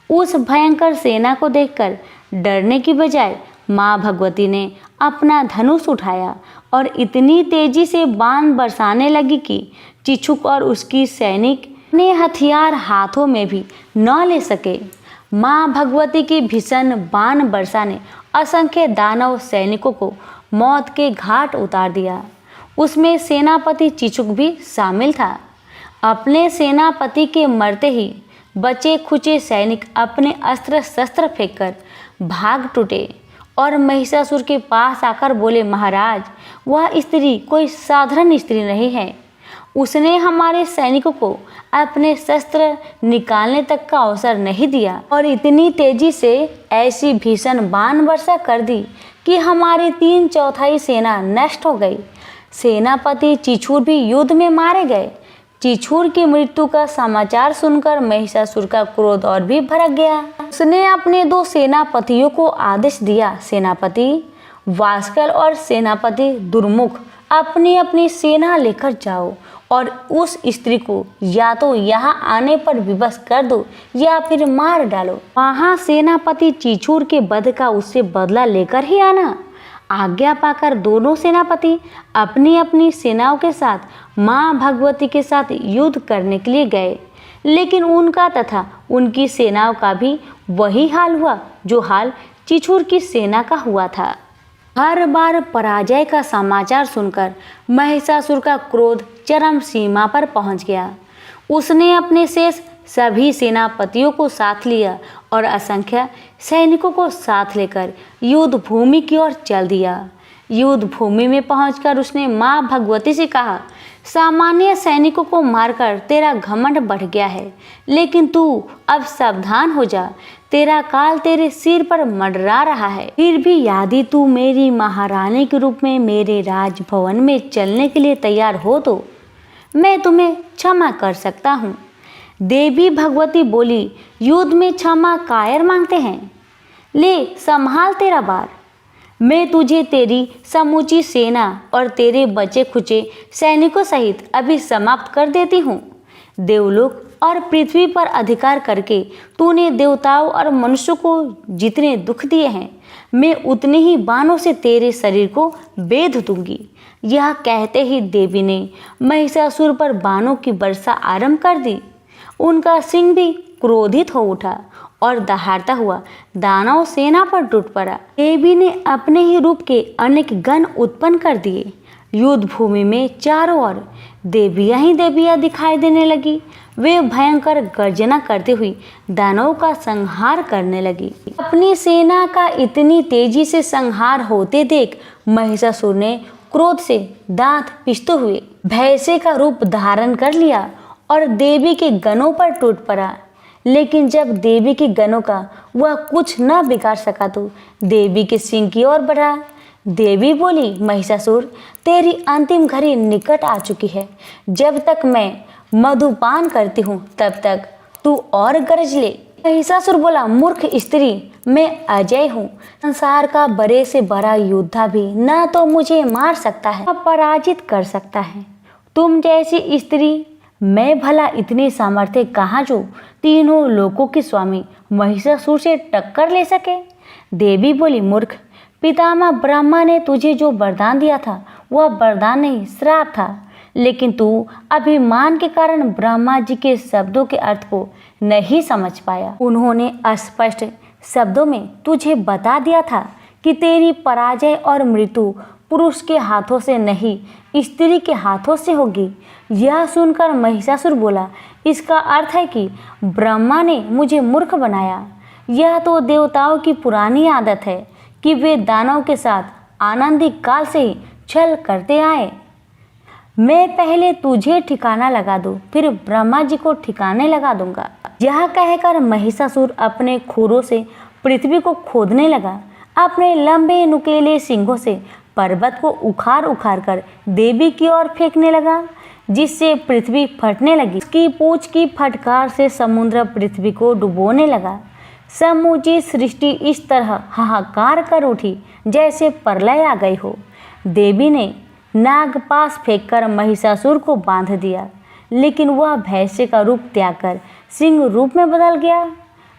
उस भयंकर सेना को देखकर डरने की बजाय माँ भगवती ने अपना धनुष उठाया और इतनी तेजी से बाण बरसाने लगी कि चिछुक और उसकी सैनिक अपने हथियार हाथों में भी न ले सके। माँ भगवती की भीषण बाण बरसा ने असंख्य दानव सैनिकों को मौत के घाट उतार दिया। उसमें सेनापति चिछुक भी शामिल था। अपने सेनापति के मरते ही बचे खुचे सैनिक अपने अस्त्र शस्त्र फेंककर भाग टूटे और महिषासुर के पास आकर बोले, महाराज, वह स्त्री कोई साधारण स्त्री नहीं है। उसने हमारे सैनिकों को अपने शस्त्र निकालने तक का अवसर नहीं दिया और इतनी तेजी से ऐसी भीषण बाण वर्षा कर दी कि हमारी 3/4 सेना नष्ट हो गई। सेनापति चिछुर भी युद्ध में मारे गए। चिछुर की मृत्यु का समाचार सुनकर महिषासुर का क्रोध और भी भड़क गया। उसने अपने 2 सेनापतियों को आदेश दिया, सेनापति वास्कल और सेनापति दुर्मुख, अपनी अपनी सेना लेकर जाओ और उस स्त्री को या तो यहाँ आने पर विवश कर दो या फिर मार डालो। वहाँ सेनापति चिछुर के वध का उससे बदला लेकर ही आना। आज्ञा पाकर दोनों सेनापति अपनी अपनी सेनाओं के साथ माँ भगवती के साथ युद्ध करने के लिए गए, लेकिन उनका तथा उनकी सेनाओं का भी वही हाल हुआ जो हाल चिछुर की सेना का हुआ था। हर बार पराजय का समाचार सुनकर महिषासुर का क्रोध चरम सीमा पर पहुंच गया। उसने अपने शेष सभी सेनापतियों को साथ लिया और असंख्य सैनिकों को साथ लेकर युद्ध भूमि की ओर चल दिया। युद्ध भूमि में पहुंचकर उसने माँ भगवती से कहा, सामान्य सैनिकों को मारकर तेरा घमंड बढ़ गया है, लेकिन तू अब सावधान हो जा, तेरा काल तेरे सिर पर मंडरा रहा है। फिर भी यदि तू मेरी महारानी के रूप में मेरे राजभवन में चलने के लिए तैयार हो तो मैं तुम्हें क्षमा कर सकता हूँ। देवी भगवती बोली, युद्ध में क्षमा कायर मांगते हैं, ले संभाल तेरा बार। मैं तुझे तेरी समूची सेना और तेरे बचे खुचे सैनिकों सहित अभी समाप्त कर देती हूँ। देवलोक और पृथ्वी पर अधिकार करके तूने देवताओं और मनुष्यों को जितने दुख दिए हैं, मैं उतने ही बाणों से तेरे शरीर को बेध दूंगी। यह कहते ही देवी ने महिषासुर पर बाणों की वर्षा आरंभ कर दी। उनका सिंह भी क्रोधित हो उठा और दहाड़ता हुआ दानव सेना पर टूट पड़ा। देवी ने अपने ही रूप के अनेक गण उत्पन्न कर दिए। युद्ध भूमि में चारों ओर देवियां ही देवियां दिखाई देने लगी। वे भयंकर गर्जना करते हुए दानवों का संहार करने लगी। अपनी सेना का इतनी तेजी से संहार होते देख महिषासुर ने क्रोध से दांत पिसते हुए भैंसे का रूप धारण कर लिया और देवी के गणों पर टूट पड़ा। लेकिन जब देवी के गणों का वह कुछ न बिगाड़ सका तो देवी के सिंह की ओर बढ़ा। देवी बोली, महिषासुर, तेरी अंतिम घड़ी निकट आ चुकी है। जब तक मैं मधुपान करती हूँ तब तक तू और गरज ले। महिषासुर बोला, मूर्ख स्त्री, मैं अजय हूँ। संसार का बड़े से बड़ा योद्धा भी न तो मुझे मार सकता है न पराजित कर सकता है। तुम जैसी स्त्री मैं भला इतनी सामर्थ्य कहाँ जो तीनों लोकों की स्वामी महिषासुर से टक्कर ले सके। देवी बोली, मूर्ख, पितामह ब्रह्मा ने तुझे जो वरदान दिया था वह वरदान नहीं, श्राप था। लेकिन तू अभिमान के कारण ब्रह्मा जी के शब्दों के अर्थ को नहीं समझ पाया। उन्होंने स्पष्ट शब्दों में तुझे बता दिया था कि तेरी पराजय और मृत्यु पुरुष के हाथों से नहीं, स्त्री के हाथों से होगी। यह सुनकर महिषासुर बोला, इसका अर्थ है कि ब्रह्मा ने मुझे मूर्ख बनाया। यह तो देवताओं की पुरानी आदत है कि वे दानव के साथ आनंदी काल से ही छल करते आए। मैं पहले तुझे ठिकाना लगा दूं, फिर ब्रह्मा जी को ठिकाने लगा दूंगा। यह कहकर महिषासुर अपने खुरों से पृथ्वी को खोदने लगा। अपने लंबे नुकीले सींगों से पर्वत को उखाड़ उखाड़ कर देवी की ओर फेंकने लगा, जिससे पृथ्वी फटने लगी। उसकी पूंछ की फटकार से समुद्र पृथ्वी को डुबोने लगा। समूची सृष्टि इस तरह हाहाकार कर उठी जैसे प्रलय आ गई हो। देवी ने नागपाश फेंककर महिषासुर को बांध दिया, लेकिन वह भैंसे का रूप त्याग कर सिंह रूप में बदल गया।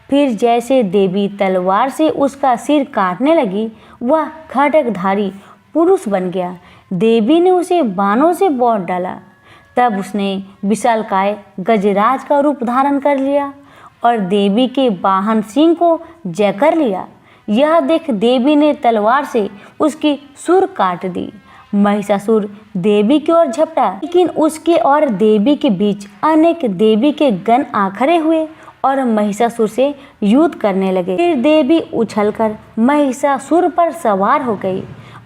फिर जैसे देवी तलवार से उसका सिर काटने लगी, वह खड्गधारी पुरुष बन गया। देवी ने उसे बाणों से बांध डाला। तब उसने विशालकाय गजराज का रूप धारण कर लिया और देवी के वाहन सिंह को जय कर लिया। यह देख देवी ने तलवार से उसकी सुर काट दी। महिषासुर देवी की ओर झपटा, लेकिन उसके और देवी के बीच अनेक देवी के गण आ खड़े हुए और महिषासुर से युद्ध करने लगे। फिर देवी उछलकर महिषासुर पर सवार हो गई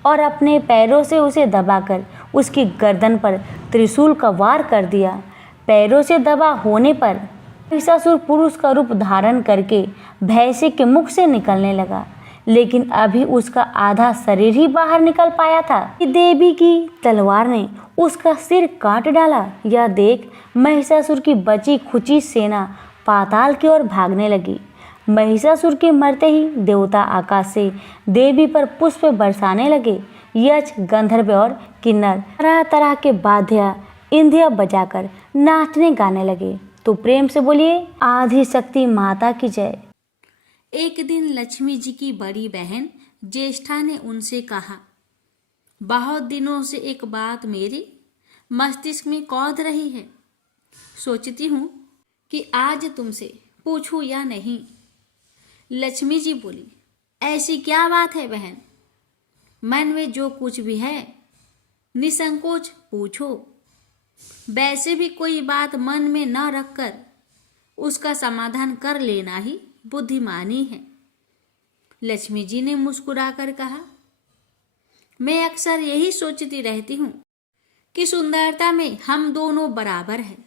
और अपने पैरों से उसे दबाकर उसकी गर्दन पर त्रिशूल का वार कर दिया। पैरों से दबा होने पर महिषासुर पुरुष का रूप धारण करके भैंसे के मुख से निकलने लगा, लेकिन अभी उसका आधा शरीर ही बाहर निकल पाया था कि देवी की तलवार ने उसका सिर काट डाला। यह देख महिषासुर की बची खुची सेना पाताल की ओर भागने लगी। महिषासुर के मरते ही देवता आकाश से देवी पर पुष्प बरसाने लगे। यक्ष, गंधर्व और किन्नर तरह तरह के वाद्य इंद्रिय बजाकर नाचने गाने लगे। तो प्रेम से बोलिए, आदि शक्ति माता की जय। एक दिन लक्ष्मी जी की बड़ी बहन ज्येष्ठा ने उनसे कहा, बहुत दिनों से एक बात मेरे मस्तिष्क में कौध रही है, सोचती हूँ कि आज तुमसे पूछूं या नहीं। लक्ष्मी जी बोली, ऐसी क्या बात है बहन, मन में जो कुछ भी है निसंकोच पूछो। वैसे भी कोई बात मन में न रखकर उसका समाधान कर लेना ही बुद्धिमानी है। लक्ष्मी जी ने मुस्कुराकर कहा, मैं अक्सर यही सोचती रहती हूँ कि सुंदरता में हम दोनों बराबर हैं,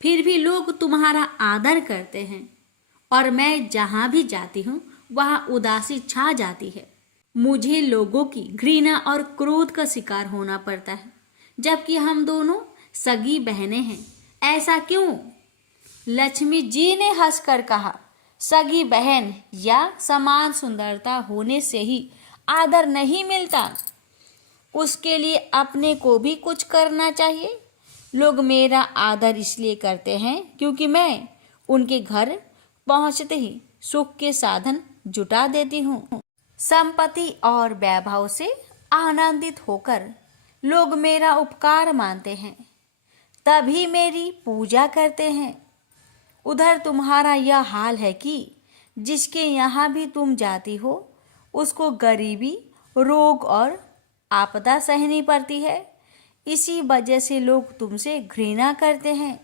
फिर भी लोग तुम्हारा आदर करते हैं और मैं जहाँ भी जाती हूँ वहाँ उदासी छा जाती है। मुझे लोगों की घृणा और क्रोध का शिकार होना पड़ता है, जबकि हम दोनों सगी बहनें हैं। ऐसा क्यों? लक्ष्मी जी ने हंसकर कहा, सगी बहन या समान सुंदरता होने से ही आदर नहीं मिलता, उसके लिए अपने को भी कुछ करना चाहिए। लोग मेरा आदर इसलिए करते हैं क्योंकि मैं उनके घर पहुंचते ही सुख के साधन जुटा देती हूँ। संपत्ति और वैभव से आनंदित होकर लोग मेरा उपकार मानते हैं, तभी मेरी पूजा करते हैं। उधर तुम्हारा यह हाल है कि जिसके यहाँ भी तुम जाती हो उसको गरीबी, रोग और आपदा सहनी पड़ती है। इसी वजह से लोग तुमसे घृणा करते हैं।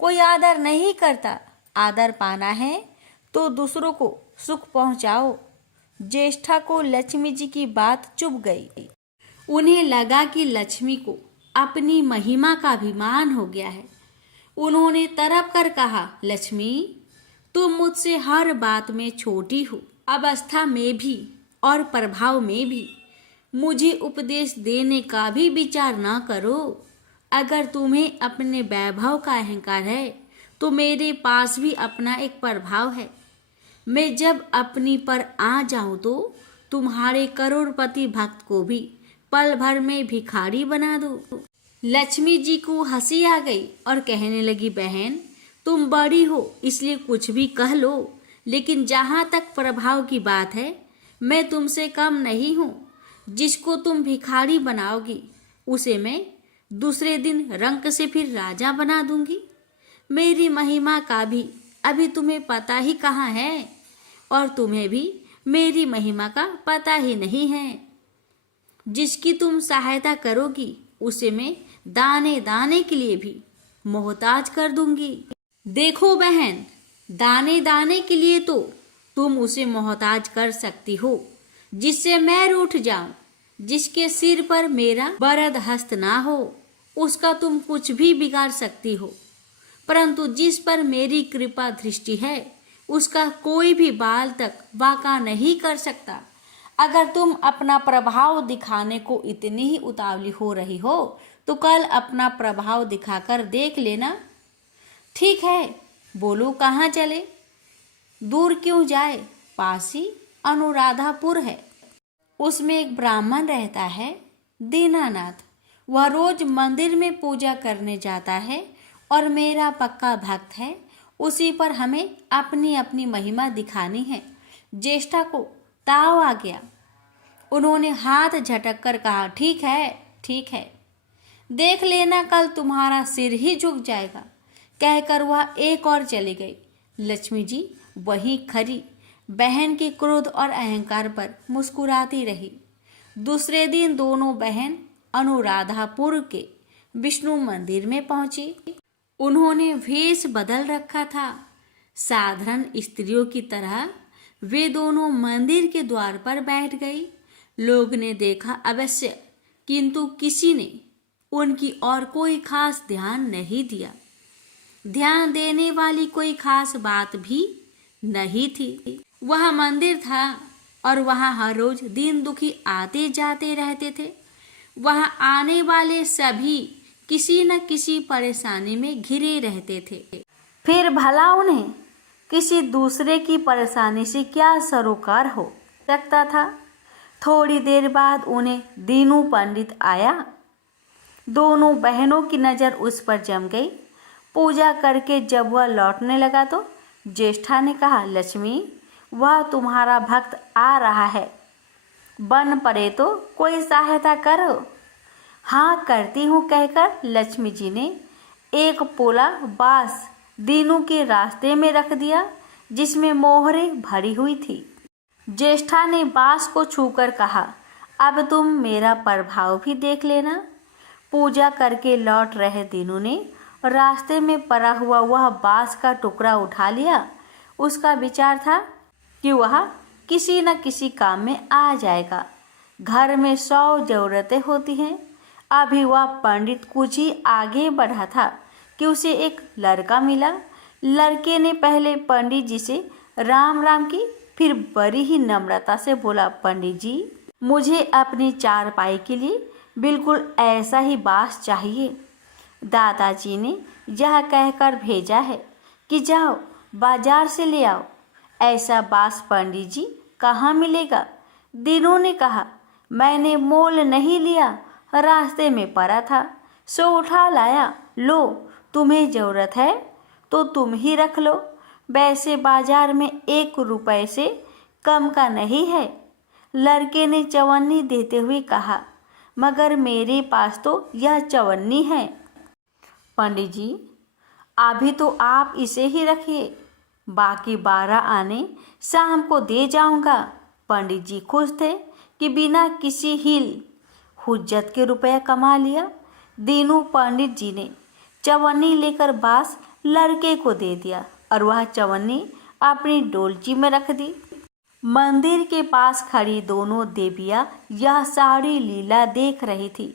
कोई आदर नहीं करता। आदर पाना है तो दूसरों को सुख पहुंचाओ। ज्येष्ठा को लक्ष्मी जी की बात चुभ गई। उन्हें लगा कि लक्ष्मी को अपनी महिमा का अभिमान हो गया है। उन्होंने तड़प कर कहा, लक्ष्मी, तुम मुझसे हर बात में छोटी हो, अवस्था में भी और प्रभाव में भी। मुझे उपदेश देने का भी विचार ना करो। अगर तुम्हें अपने वैभव का अहंकार है तो मेरे पास भी अपना एक प्रभाव है। मैं जब अपनी पर आ जाऊं तो तुम्हारे करोड़पति भक्त को भी पल भर में भिखारी बना दूं। लक्ष्मी जी को हंसी आ गई और कहने लगी, बहन, तुम बड़ी हो इसलिए कुछ भी कह लो, लेकिन जहाँ तक प्रभाव की बात है मैं तुमसे कम नहीं हूँ। जिसको तुम भिखारी बनाओगी उसे मैं दूसरे दिन रंक से फिर राजा बना दूंगी। मेरी महिमा का भी अभी तुम्हें पता ही कहाँ है, और तुम्हें भी मेरी महिमा का पता ही नहीं है। जिसकी तुम सहायता करोगी उसे मैं दाने दाने के लिए भी मोहताज कर दूंगी। देखो बहन, दाने दाने के लिए तो तुम उसे मोहताज कर सकती हो जिससे मैं रूठ जाऊं। जिसके सिर पर मेरा बरद हस्त ना हो उसका तुम कुछ भी बिगाड़ सकती हो, परंतु जिस पर मेरी कृपा दृष्टि है उसका कोई भी बाल तक वाका नहीं कर सकता। अगर तुम अपना प्रभाव दिखाने को इतनी ही उतावली हो रही हो तो कल अपना प्रभाव दिखाकर देख लेना। ठीक है, बोलो कहाँ चले? दूर क्यों जाए, पास ही अनुराधापुर है। उसमें एक ब्राह्मण रहता है, दीनानाथ। वह रोज मंदिर में पूजा करने जाता है और मेरा पक्का भक्त है। उसी पर हमें अपनी अपनी महिमा दिखानी है। ज्येष्ठा को ताव आ गया। उन्होंने हाथ झटक कर कहा, ठीक है, ठीक है, देख लेना, कल तुम्हारा सिर ही झुक जाएगा। कहकर वह एक और चली गई। लक्ष्मी जी वहीं खड़ी बहन के क्रोध और अहंकार पर मुस्कुराती रही। दूसरे दिन दोनों बहन अनुराधापुर के विष्णु मंदिर में पहुंची। उन्होंने वेश बदल रखा था। साधारण स्त्रियों की तरह वे दोनों मंदिर के द्वार पर बैठ गई। लोग ने देखा अवश्य, किंतु किसी ने उनकी और कोई खास ध्यान नहीं दिया। ध्यान देने वाली कोई खास बात भी नहीं थी। वह मंदिर था और वहां हर रोज दीन दुखी आते जाते रहते थे। वहां आने वाले सभी किसी न किसी परेशानी में घिरे रहते थे। फिर भला उन्हें किसी दूसरे की परेशानी से क्या सरोकार हो सकता था? थोड़ी देर बाद उन्हें दीनू पंडित आया। दोनों बहनों की नज़र उस पर जम गई। पूजा करके जब वह लौटने लगा तो ज्येष्ठा ने कहा, लक्ष्मी, वह तुम्हारा भक्त आ रहा है, बन पड़े तो कोई सहायता करो। हाँ करती हूँ, कहकर लक्ष्मी जी ने एक पोला बांस दीनू के रास्ते में रख दिया जिसमें मोहरें भरी हुई थी। ज्येष्ठा ने बांस को छूकर कहा, अब तुम मेरा प्रभाव भी देख लेना। पूजा करके लौट रहे दीनू ने रास्ते में पड़ा हुआ वह बांस का टुकड़ा उठा लिया। उसका विचार था कि वह किसी न किसी काम में आ जाएगा। घर में 100 ज़रूरतें होती हैं। अभी वह पंडित कुछ ही आगे बढ़ा था कि उसे एक लड़का मिला। लड़के ने पहले पंडित जी से राम राम की, फिर बड़ी ही नम्रता से बोला, पंडित जी, मुझे अपनी चारपाई के लिए बिल्कुल ऐसा ही बांस चाहिए। दादाजी ने यह कहकर भेजा है कि जाओ बाजार से ले आओ। ऐसा बांस पंडित जी कहाँ मिलेगा? दीनू ने कहा, मैंने मोल नहीं लिया, रास्ते में पड़ा था सो उठा लाया। लो, तुम्हें ज़रूरत है तो तुम ही रख लो। वैसे बाजार में 1 रुपए से कम का नहीं है। लड़के ने चवन्नी देते हुए कहा, मगर मेरे पास तो यह चवन्नी है। पंडित जी, अभी तो आप इसे ही रखिए, बाकी 12 आने शाम को दे जाऊंगा। पंडित जी खुश थे कि बिना किसी हील हुज्जत के रुपया कमा लिया। दीनू पंडित जी ने चवन्नी लेकर बांस लड़के को दे दिया और वह चवन्नी अपनी डोलची में रख दी। मंदिर के पास खड़ी दोनों देवियाँ यह सारी लीला देख रही थी।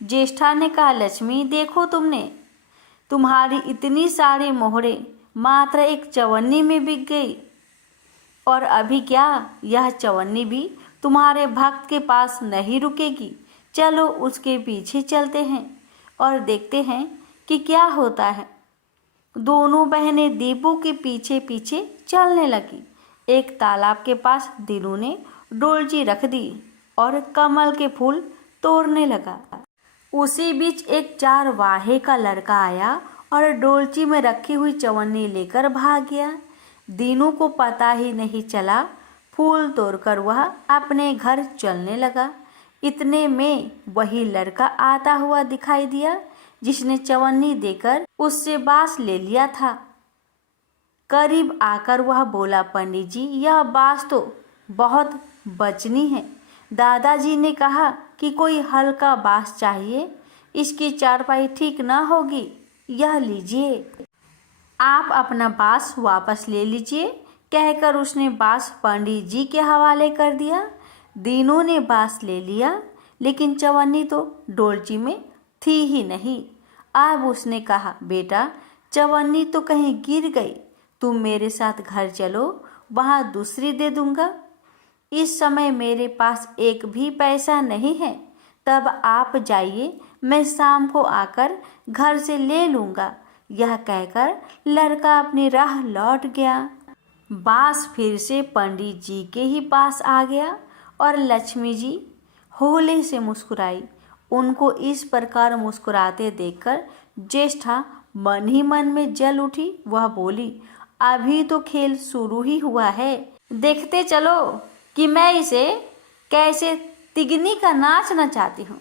ज्येष्ठा ने कहा, लक्ष्मी, देखो तुम्हारी इतनी सारी मोहरें मात्र एक चवन्नी में बिक गई। और अभी क्या, यह चवन्नी भी तुम्हारे भक्त के पास नहीं रुकेगी। चलो उसके पीछे चलते हैं और देखते हैं कि क्या होता है। दोनों बहनें दीपू के पीछे पीछे चलने लगी। एक तालाब के पास दीनू ने डोलची रख दी और कमल के फूल तोड़ने लगा। उसी बीच एक चारवाहे का लड़का आया और डोलची में रखी हुई चवन्नी लेकर भाग गया। दीनू को पता ही नहीं चला। फूल तोड़कर वह अपने घर चलने लगा। इतने में वही लड़का आता हुआ दिखाई दिया जिसने चवन्नी देकर उससे बांस ले लिया था। करीब आकर वह बोला, पंडित जी, यह बांस तो बहुत बचनी है। दादाजी ने कहा कि कोई हल्का बांस चाहिए, इसकी चारपाई ठीक न होगी। यह लीजिए, आप अपना बांस वापस ले लीजिए। कहकर उसने बांस पंडित जी के हवाले कर दिया। दीनू ने बांस ले लिया, लेकिन चवन्नी तो डोलची में थी ही नहीं। अब उसने कहा, बेटा, चवन्नी तो कहीं गिर गई, तुम मेरे साथ घर चलो, वहाँ दूसरी दे दूंगा। इस समय मेरे पास एक भी पैसा नहीं है, तब आप जाइए, मैं शाम को आकर घर से ले लूँगा। यह कहकर लड़का अपनी राह लौट गया। बांस फिर से पंडित जी के ही पास आ गया और लक्ष्मी जी होले से मुस्कुराई। उनको इस प्रकार मुस्कुराते देखकर ज्येष्ठा मन ही मन में जल उठी। वह बोली, अभी तो खेल शुरू ही हुआ है, देखते चलो कि मैं इसे कैसे तिगनी का नाच नचाती हूँ।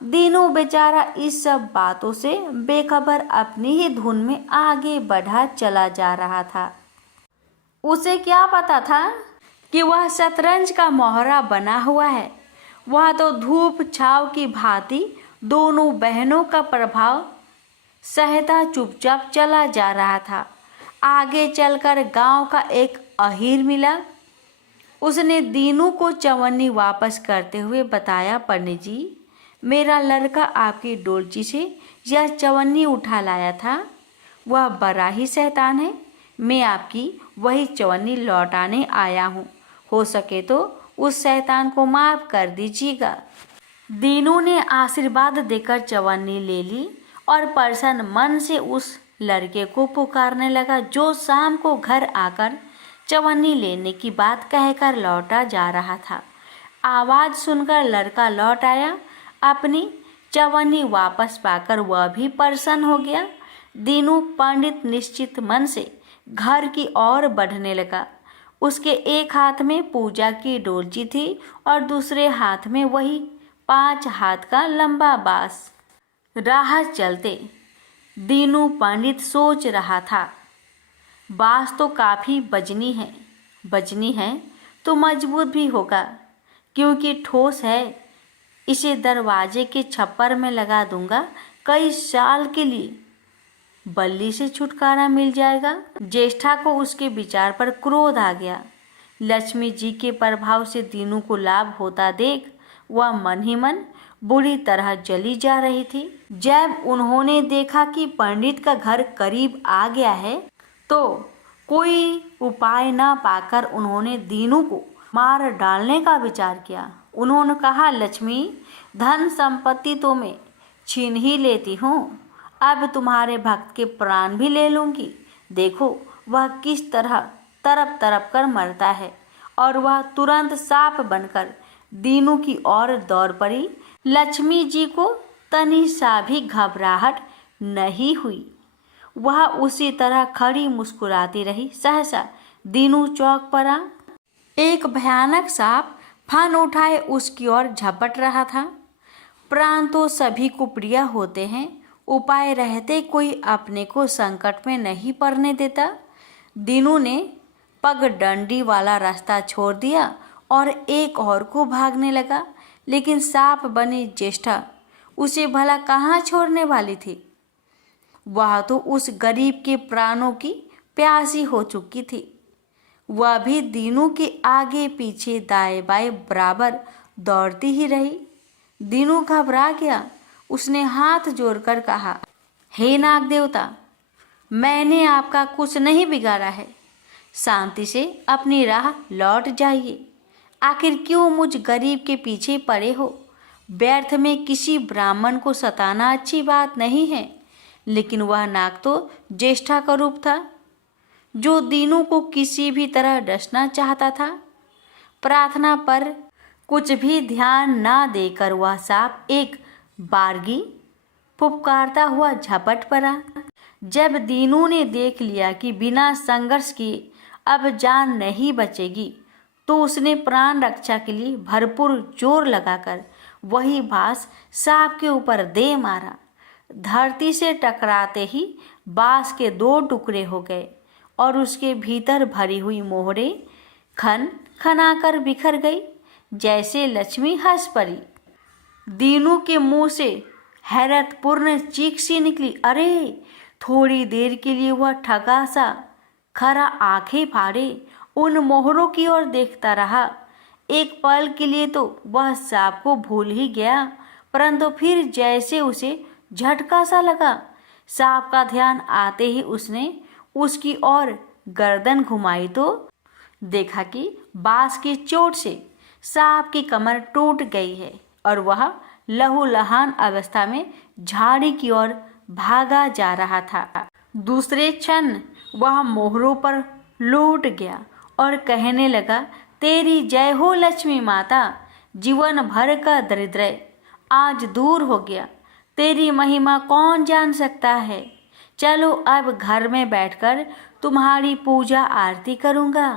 दीनू बेचारा इस सब बातों से बेखबर अपनी ही धुन में आगे बढ़ा चला जा रहा था। उसे क्या पता था कि वह शतरंज का मोहरा बना हुआ है। वह तो धूप छाव की भांति दोनों बहनों का प्रभाव सहता चुपचाप चला जा रहा था। आगे चलकर गांव का एक अहीर मिला। उसने दीनू को चवन्नी वापस करते हुए बताया, पंडित जी, मेरा लड़का आपकी डोलची से यह चवन्नी उठा लाया था। वह बड़ा ही शैतान है। मैं आपकी वही चवन्नी लौटाने आया हूँ। हो सके तो उस शैतान को माफ़ कर दीजिएगा। दीनू ने आशीर्वाद देकर चवन्नी ले ली और प्रसन्न मन से उस लड़के को पुकारने लगा, जो शाम को घर आकर चवन्नी लेने की बात कहकर लौटा जा रहा था। आवाज़ सुनकर लड़का लौट आया। अपनी चवन्नी वापस पाकर वह भी प्रसन्न हो गया। दीनू पंडित निश्चित मन से घर की ओर बढ़ने लगा। उसके एक हाथ में पूजा की डोलची थी और दूसरे हाथ में वही 5 हाथ का लंबा बांस। राह चलते दीनू पंडित सोच रहा था, बांस तो काफ़ी बजनी है तो मजबूत भी होगा, क्योंकि ठोस है। इसे दरवाजे के छप्पर में लगा दूंगा, कई साल के लिए बल्ली से छुटकारा मिल जाएगा। ज्येष्ठा को उसके विचार पर क्रोध आ गया। लक्ष्मी जी के प्रभाव से दीनू को लाभ होता देख वह मन ही मन बुरी तरह जली जा रही थी। जब उन्होंने देखा कि पंडित का घर करीब आ गया है तो कोई उपाय न पाकर उन्होंने दीनू को मार डालने का विचार किया। उन्होंने कहा, लक्ष्मी, धन संपत्ति तो मैं छीन ही लेती हूँ, अब तुम्हारे भक्त के प्राण भी ले लूंगी। देखो वह किस तरह तड़प तड़प कर मरता है। और वह तुरंत सांप बनकर दीनू की ओर दौड़ पड़ी। लक्ष्मी जी को तनी सा भी घबराहट नहीं हुई। वह उसी तरह खड़ी मुस्कुराती रही। सहसा दीनू चौक पड़ा। एक भयानक सांप फन उठाए उसकी ओर झपट रहा था। प्राण तो सभी को प्रिय होते हैं, उपाय रहते कोई अपने को संकट में नहीं पड़ने देता। दीनू ने पगडंडी वाला रास्ता छोड़ दिया और एक और को भागने लगा, लेकिन सांप बनी ज्येष्ठा उसे भला कहाँ छोड़ने वाली थी। वह तो उस गरीब के प्राणों की प्यासी हो चुकी थी। वह भी दीनू के आगे पीछे दाएं बाएं बराबर दौड़ती ही रही। दीनू घबरा गया। उसने हाथ जोड़कर कहा, हे नाग देवता, मैंने आपका कुछ नहीं बिगाड़ा है, शांति से अपनी राह लौट जाइए। आखिर क्यों मुझ गरीब के पीछे पड़े हो? व्यर्थ में किसी ब्राह्मण को सताना अच्छी बात नहीं है। लेकिन वह नाग तो ज्येष्ठा का रूप था, जो दीनू को किसी भी तरह डसना चाहता था। प्रार्थना पर कुछ भी ध्यान ना देकर वह सांप एक बारगी फुफकारता हुआ झपट पड़ा। जब दीनू ने देख लिया कि बिना संघर्ष किए अब जान नहीं बचेगी, तो उसने प्राण रक्षा के लिए भरपूर जोर लगाकर वही बाँस सांप के ऊपर दे मारा। धरती से टकराते ही बाँस के 2 टुकड़े हो गए और उसके भीतर भरी हुई मोहरे खन खनाकर बिखर गई, जैसे लक्ष्मी हंस पड़ी। दीनू के मुंह से हैरतपूर्ण चीख सी निकली। अरे! थोड़ी देर के लिए वह ठगा सा खरा आंखें फाड़े उन मोहरों की ओर देखता रहा। एक पल के लिए तो वह सांप को भूल ही गया, परंतु फिर जैसे उसे झटका सा लगा। सांप का ध्यान आते ही उसने उसकी ओर गर्दन घुमाई तो देखा कि बाँस की चोट से सांप की कमर टूट गई है और वह लहूलुहान अवस्था में झाड़ी की ओर भागा जा रहा था। दूसरे क्षण वह मोहरों पर लौट गया और कहने लगा, तेरी जय हो लक्ष्मी माता, जीवन भर का दरिद्र आज दूर हो गया। तेरी महिमा कौन जान सकता है। चलो अब घर में बैठकर तुम्हारी पूजा आरती करूँगा।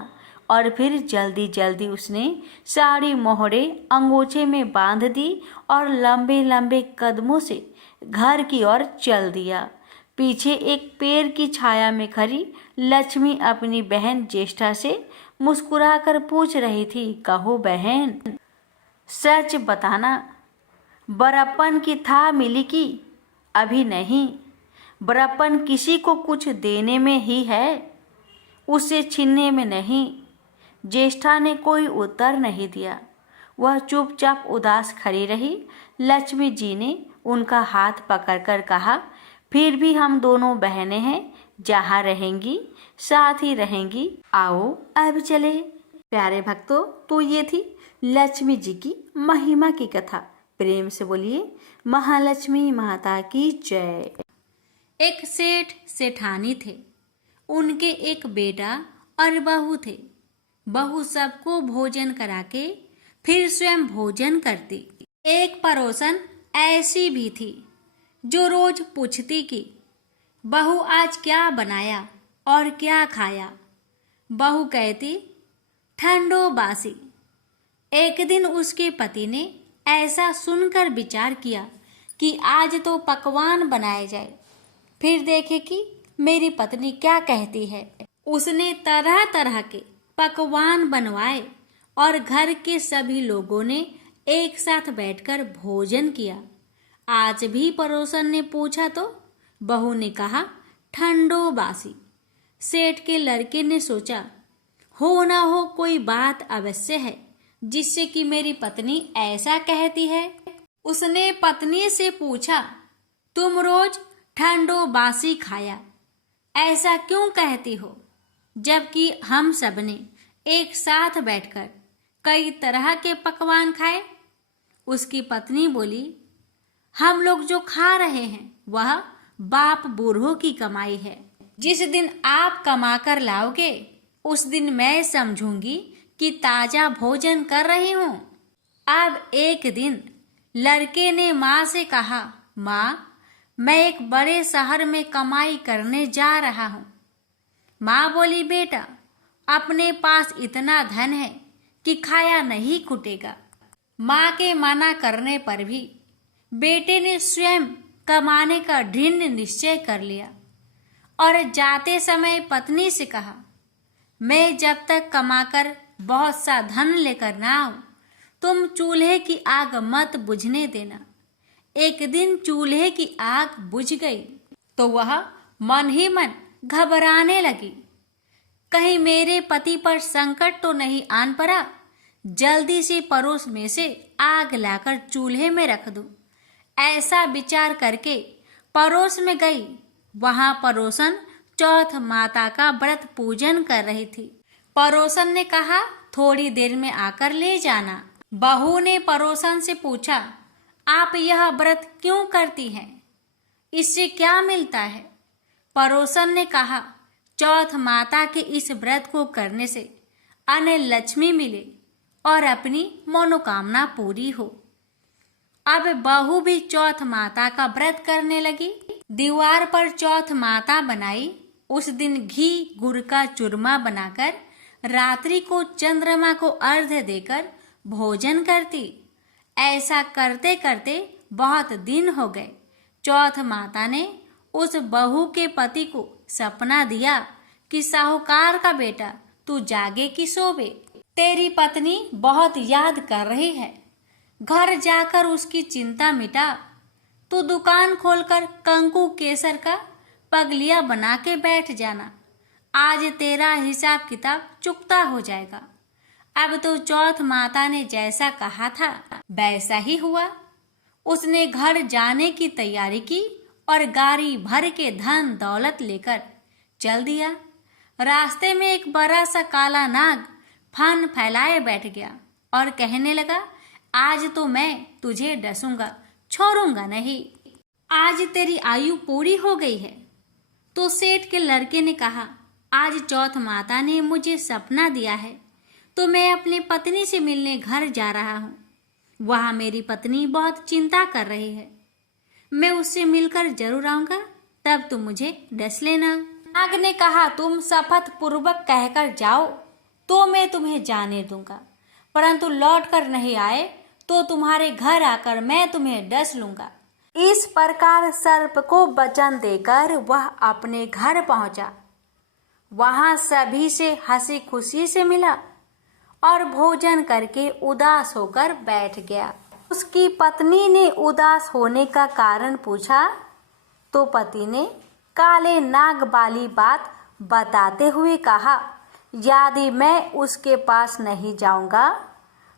और फिर जल्दी जल्दी उसने सारी मोहरे अंगोछे में बांध दी और लंबे लंबे कदमों से घर की ओर चल दिया। पीछे एक पेड़ की छाया में खड़ी लक्ष्मी अपनी बहन ज्येष्ठा से मुस्कुराकर पूछ रही थी, कहो बहन, सच बताना, बड़प्पन की था मिली की अभी नहीं? बड़प्पन किसी को कुछ देने में ही है, उसे छीनने में नहीं। ज्येष्ठा ने कोई उत्तर नहीं दिया। वह चुपचाप उदास खड़ी रही। लक्ष्मी जी ने उनका हाथ पकड़कर कहा, फिर भी हम दोनों बहनें हैं, जहाँ रहेंगी साथ ही रहेंगी। आओ अब चले। प्यारे भक्तों, तो ये थी लक्ष्मी जी की महिमा की कथा। प्रेम से बोलिए महालक्ष्मी माता की जय। एक सेठ सेठानी थे। उनके एक बेटा और बहू थे। बहू सबको भोजन करा के फिर स्वयं भोजन करती। एक पड़ोसन ऐसी भी थी जो रोज पूछती कि बहू आज क्या बनाया और क्या खाया। बहू कहती, ठंडो बासी। एक दिन उसके पति ने ऐसा सुनकर विचार किया कि आज तो पकवान बनाए जाए, फिर देखे कि मेरी पत्नी क्या कहती है। उसने तरह तरह के पकवान बनवाए और घर के सभी लोगों ने एक साथ बैठकर भोजन किया। आज भी पड़ोसन ने पूछा तो बहू ने कहा, ठंडो बासी। सेठ के लड़के ने सोचा, हो ना हो कोई बात अवश्य है, जिससे कि मेरी पत्नी ऐसा कहती है? उसने पत्नी से पूछा, तुम रोज ठंडो बासी खाया, ऐसा क्यों कहती हो, जबकि हम सबने एक साथ बैठकर कई तरह के पकवान खाए? उसकी पत्नी बोली, हम लोग जो खा रहे हैं वह बाप बूढ़ों की कमाई है। जिस दिन आप कमा कर लाओगे उस दिन मैं समझूंगी कि ताजा भोजन कर रही हूँ। अब एक दिन लड़के ने माँ से कहा, माँ, मैं एक बड़े शहर में कमाई करने जा रहा हूँ। माँ बोली, बेटा, अपने पास इतना धन है कि खाया नहीं खुटेगा। माँ के मना करने पर भी बेटे ने स्वयं कमाने का दृढ़ निश्चय कर लिया और जाते समय पत्नी से कहा, मैं जब तक कमाकर बहुत सा धन लेकर ना आऊं, तुम चूल्हे की आग मत बुझने देना। एक दिन चूल्हे की आग बुझ गई तो वह मन ही मन घबराने लगी, कहीं मेरे पति पर संकट तो नहीं आन पड़ा। जल्दी से पड़ोस में से आग लाकर चूल्हे में रख दूं, ऐसा विचार करके पड़ोस में गई। वहां पड़ोसन चौथ माता का व्रत पूजन कर रही थी। पड़ोसन ने कहा, थोड़ी देर में आकर ले जाना। बहू ने पड़ोसन से पूछा, आप यह व्रत क्यों करती हैं? इससे क्या मिलता है? पड़ोसन ने कहा, चौथ माता के इस व्रत को करने से अन्न लक्ष्मी मिले और अपनी मनोकामना पूरी हो। अब बहू भी चौथ माता का व्रत करने लगी। दीवार पर चौथ माता बनाई। उस दिन घी गुड़ का चूरमा बनाकर रात्रि को चंद्रमा को अर्घ्य देकर भोजन करती। ऐसा करते करते बहुत दिन हो गए। चौथ माता ने उस बहू के पति को सपना दिया कि साहूकार का बेटा, तू जागे कि सोवे, तेरी पत्नी बहुत याद कर रही है। घर जाकर उसकी चिंता मिटा। तू दुकान खोलकर कंकु केसर का पगलिया बना के बैठ जाना। आज तेरा हिसाब किताब चुकता हो जाएगा। अब तो चौथ माता ने जैसा कहा था वैसा ही हुआ। उसने घर जाने की तैयारी की और गाड़ी भर के धन दौलत लेकर चल दिया। रास्ते में एक बड़ा सा काला नाग फन फैलाए बैठ गया और कहने लगा, आज तो मैं तुझे डसूंगा, छोड़ूंगा नहीं। आज तेरी आयु पूरी हो गई है। तो सेठ के लड़के ने कहा, आज चौथ माता ने मुझे सपना दिया है तो मैं अपनी पत्नी से मिलने घर जा रहा हूँ। वहाँ मेरी पत्नी बहुत चिंता कर रही है। मैं उससे मिलकर जरूर आऊंगा, तब तुम मुझे डस लेना। नाग ने कहा, तुम शपथ पूर्वक कहकर जाओ तो मैं तुम्हें जाने दूंगा, परंतु लौट कर नहीं आए तो तुम्हारे घर आकर मैं तुम्हें डस लूंगा। इस प्रकार सर्प को वचन देकर वह अपने घर पहुंचा। वहां सभी से हंसी खुशी से मिला और भोजन करके उदास होकर बैठ गया। उसकी पत्नी ने उदास होने का कारण पूछा तो पति ने काले नाग वाली बात बताते हुए कहा, यदि मैं उसके पास नहीं जाऊंगा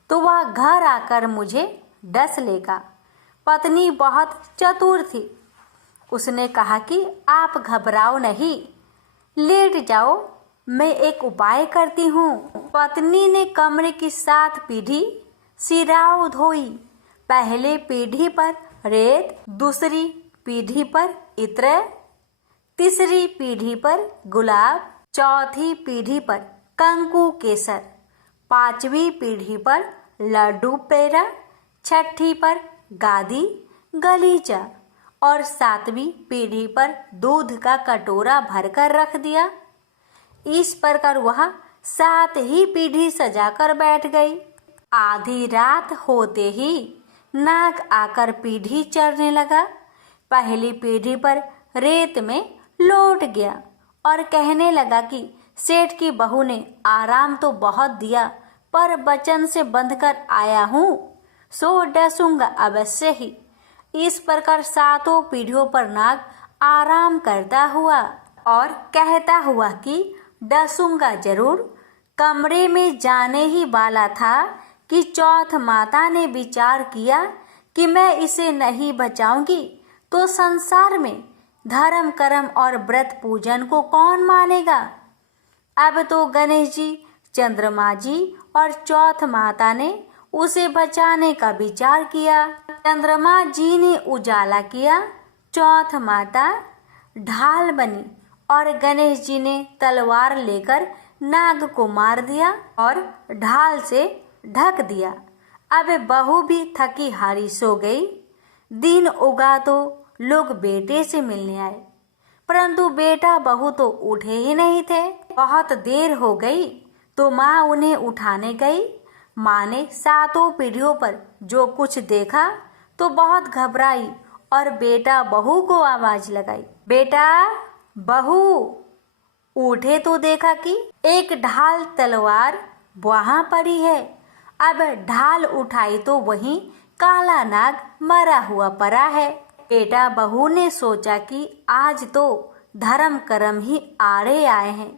तो वह घर आकर मुझे डस लेगा। पत्नी बहुत चतुर थी। उसने कहा कि आप घबराओ नहीं, लेट जाओ, मैं एक उपाय करती हूँ। पत्नी ने कमरे की 7 पीढ़ी सिराओ धोई। पहले पीढ़ी पर रेत, दूसरी पीढ़ी पर इत्र, तीसरी पीढ़ी पर गुलाब, चौथी पीढ़ी पर कंकु केसर, 5वीं पीढ़ी पर लड्डू पेड़ा, 6ठी पर गादी गलीचा और 7वीं पीढ़ी पर दूध का कटोरा भरकर रख दिया। इस प्रकार वह 7 ही पीढ़ी सजाकर बैठ गई। आधी रात होते ही नाग आकर पीढ़ी चढ़ने लगा। पहली पीढ़ी पर रेत में लौट गया और कहने लगा कि सेठ की बहू ने आराम तो बहुत दिया, पर वचन से बंधकर आया हूँ, सो डसूंगा अवश्य ही। इस प्रकार 7 पीढ़ियों पर नाग आराम करता हुआ और कहता हुआ कि डसूंगा जरूर। कमरे में जाने ही वाला था कि चौथ माता ने विचार किया कि मैं इसे नहीं बचाऊंगी तो संसार में धर्म कर्म और व्रत पूजन को कौन मानेगा। अब तो गणेश जी, चंद्रमा जी और चौथ माता ने उसे बचाने का विचार किया। चंद्रमा जी ने उजाला किया, चौथ माता ढाल बनी और गणेश जी ने तलवार लेकर नाग को मार दिया और ढाल से ढक दिया। अब बहू भी थकी हारी सो गई। दिन उगा तो लोग बेटे से मिलने आए, परंतु बेटा बहू तो उठे ही नहीं थे। बहुत देर हो गई तो माँ उन्हें उठाने गई। माँ ने सातों पीढ़ियों पर जो कुछ देखा तो बहुत घबराई और बेटा बहू को आवाज लगाई, बेटा बहू उठे तो देखा कि एक ढाल तलवार वहां पड़ी है। अब ढाल उठाई तो वहीं काला नाग मरा हुआ पड़ा है। बेटा बहू ने सोचा कि आज तो धर्म कर्म ही आड़े आए हैं,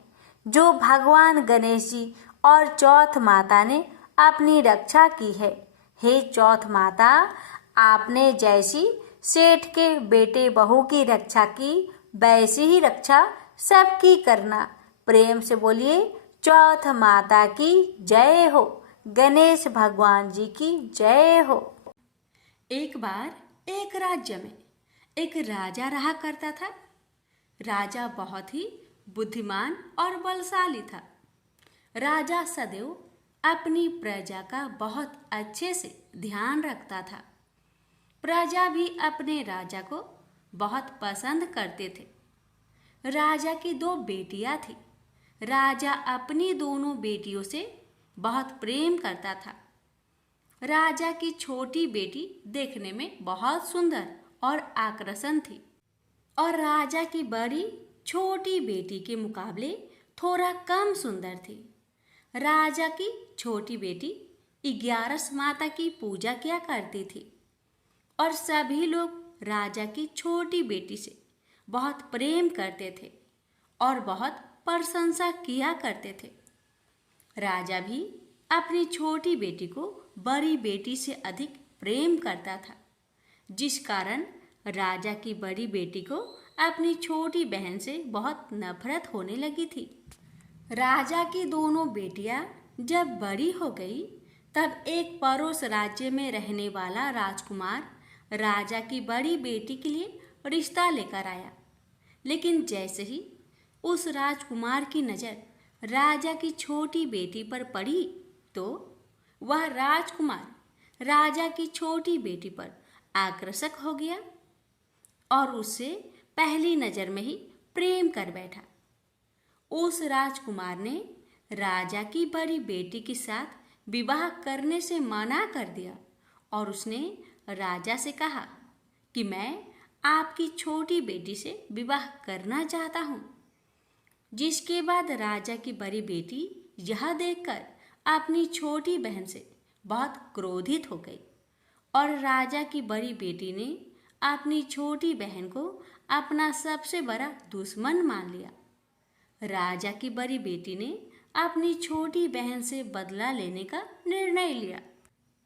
जो भगवान गणेश जी और चौथ माता ने अपनी रक्षा की है। हे चौथ माता, आपने जैसी सेठ के बेटे बहू की रक्षा की वैसी ही रक्षा सबकी करना। प्रेम से बोलिए चौथ माता की जय हो, गणेश भगवान जी की जय हो। एक बार एक राज्य में एक राजा रहा करता था। राजा बहुत ही बुद्धिमान और बलशाली था। राजा सदैव अपनी प्रजा का बहुत अच्छे से ध्यान रखता था। प्रजा भी अपने राजा को बहुत पसंद करते थे। राजा की 2 बेटियां थी। राजा अपनी दोनों बेटियों से बहुत प्रेम करता था। राजा की छोटी बेटी देखने में बहुत सुंदर और आकर्षण थी और राजा की बड़ी छोटी बेटी के मुकाबले थोड़ा कम सुंदर थी। राजा की छोटी बेटी 11 माता की पूजा किया करती थी और सभी लोग राजा की छोटी बेटी से बहुत प्रेम करते थे और बहुत प्रशंसा किया करते थे। राजा भी अपनी छोटी बेटी को बड़ी बेटी से अधिक प्रेम करता था, जिस कारण राजा की बड़ी बेटी को अपनी छोटी बहन से बहुत नफरत होने लगी थी। राजा की दोनों बेटियां जब बड़ी हो गई तब एक पड़ोस राज्य में रहने वाला राजकुमार राजा की बड़ी बेटी के लिए रिश्ता लेकर आया। लेकिन जैसे ही उस राजकुमार की नज़र राजा की छोटी बेटी पर पड़ी तो वह राजकुमार राजा की छोटी बेटी पर आकर्षक हो गया और उससे पहली नज़र में ही प्रेम कर बैठा। उस राजकुमार ने राजा की बड़ी बेटी के साथ विवाह करने से मना कर दिया और उसने राजा से कहा कि मैं आपकी छोटी बेटी से विवाह करना चाहता हूँ। जिसके बाद राजा की बड़ी बेटी यह देखकर अपनी छोटी बहन से बहुत क्रोधित हो गई और राजा की बड़ी बेटी ने अपनी छोटी बहन को अपना सबसे बड़ा दुश्मन मान लिया। राजा की बड़ी बेटी ने अपनी छोटी बहन से बदला लेने का निर्णय लिया,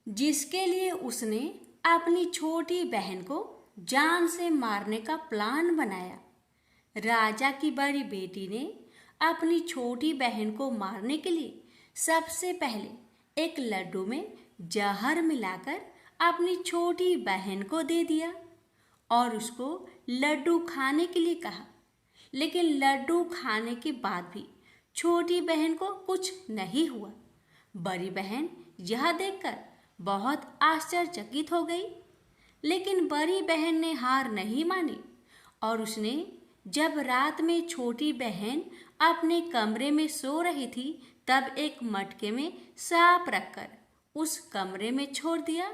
जिसके लिए उसने अपनी छोटी बहन को जान से मारने का प्लान बनाया। राजा की बड़ी बेटी ने अपनी छोटी बहन को मारने के लिए सबसे पहले एक लड्डू में जहर मिलाकर अपनी छोटी बहन को दे दिया और उसको लड्डू खाने के लिए कहा। लेकिन लड्डू खाने के बाद भी छोटी बहन को कुछ नहीं हुआ। बड़ी बहन यह देखकर बहुत आश्चर्यचकित हो गई, लेकिन बड़ी बहन ने हार नहीं मानी और उसने जब रात में छोटी बहन अपने कमरे में सो रही थी तब एक मटके में सांप रखकर उस कमरे में छोड़ दिया।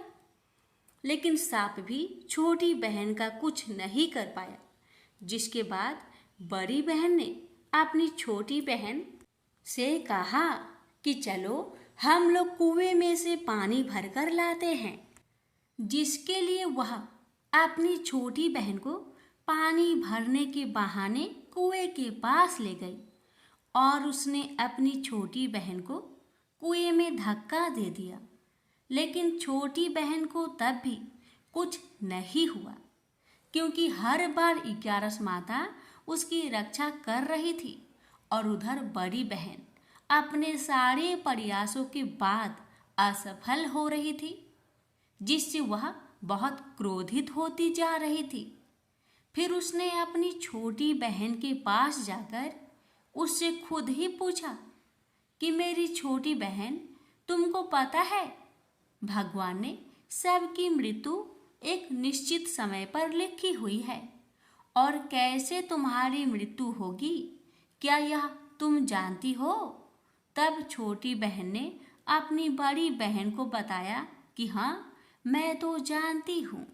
लेकिन सांप भी छोटी बहन का कुछ नहीं कर पाया, जिसके बाद बड़ी बहन ने अपनी छोटी बहन से कहा कि चलो हम लोग कुएं में से पानी भरकर लाते हैं। जिसके लिए वह अपनी छोटी बहन को पानी भरने के बहाने कुएं के पास ले गई और उसने अपनी छोटी बहन को कुएं में धक्का दे दिया। लेकिन छोटी बहन को तब भी कुछ नहीं हुआ, क्योंकि हर बार 11 माता उसकी रक्षा कर रही थी और उधर बड़ी बहन अपने सारे प्रयासों के बाद असफल हो रही थी, जिससे वह बहुत क्रोधित होती जा रही थी। फिर उसने अपनी छोटी बहन के पास जाकर उससे खुद ही पूछा कि मेरी छोटी बहन, तुमको पता है भगवान ने सबकी मृत्यु एक निश्चित समय पर लिखी हुई है, और कैसे तुम्हारी मृत्यु होगी क्या यह तुम जानती हो? तब छोटी बहन ने अपनी बड़ी बहन को बताया कि हाँ, मैं तो जानती हूँ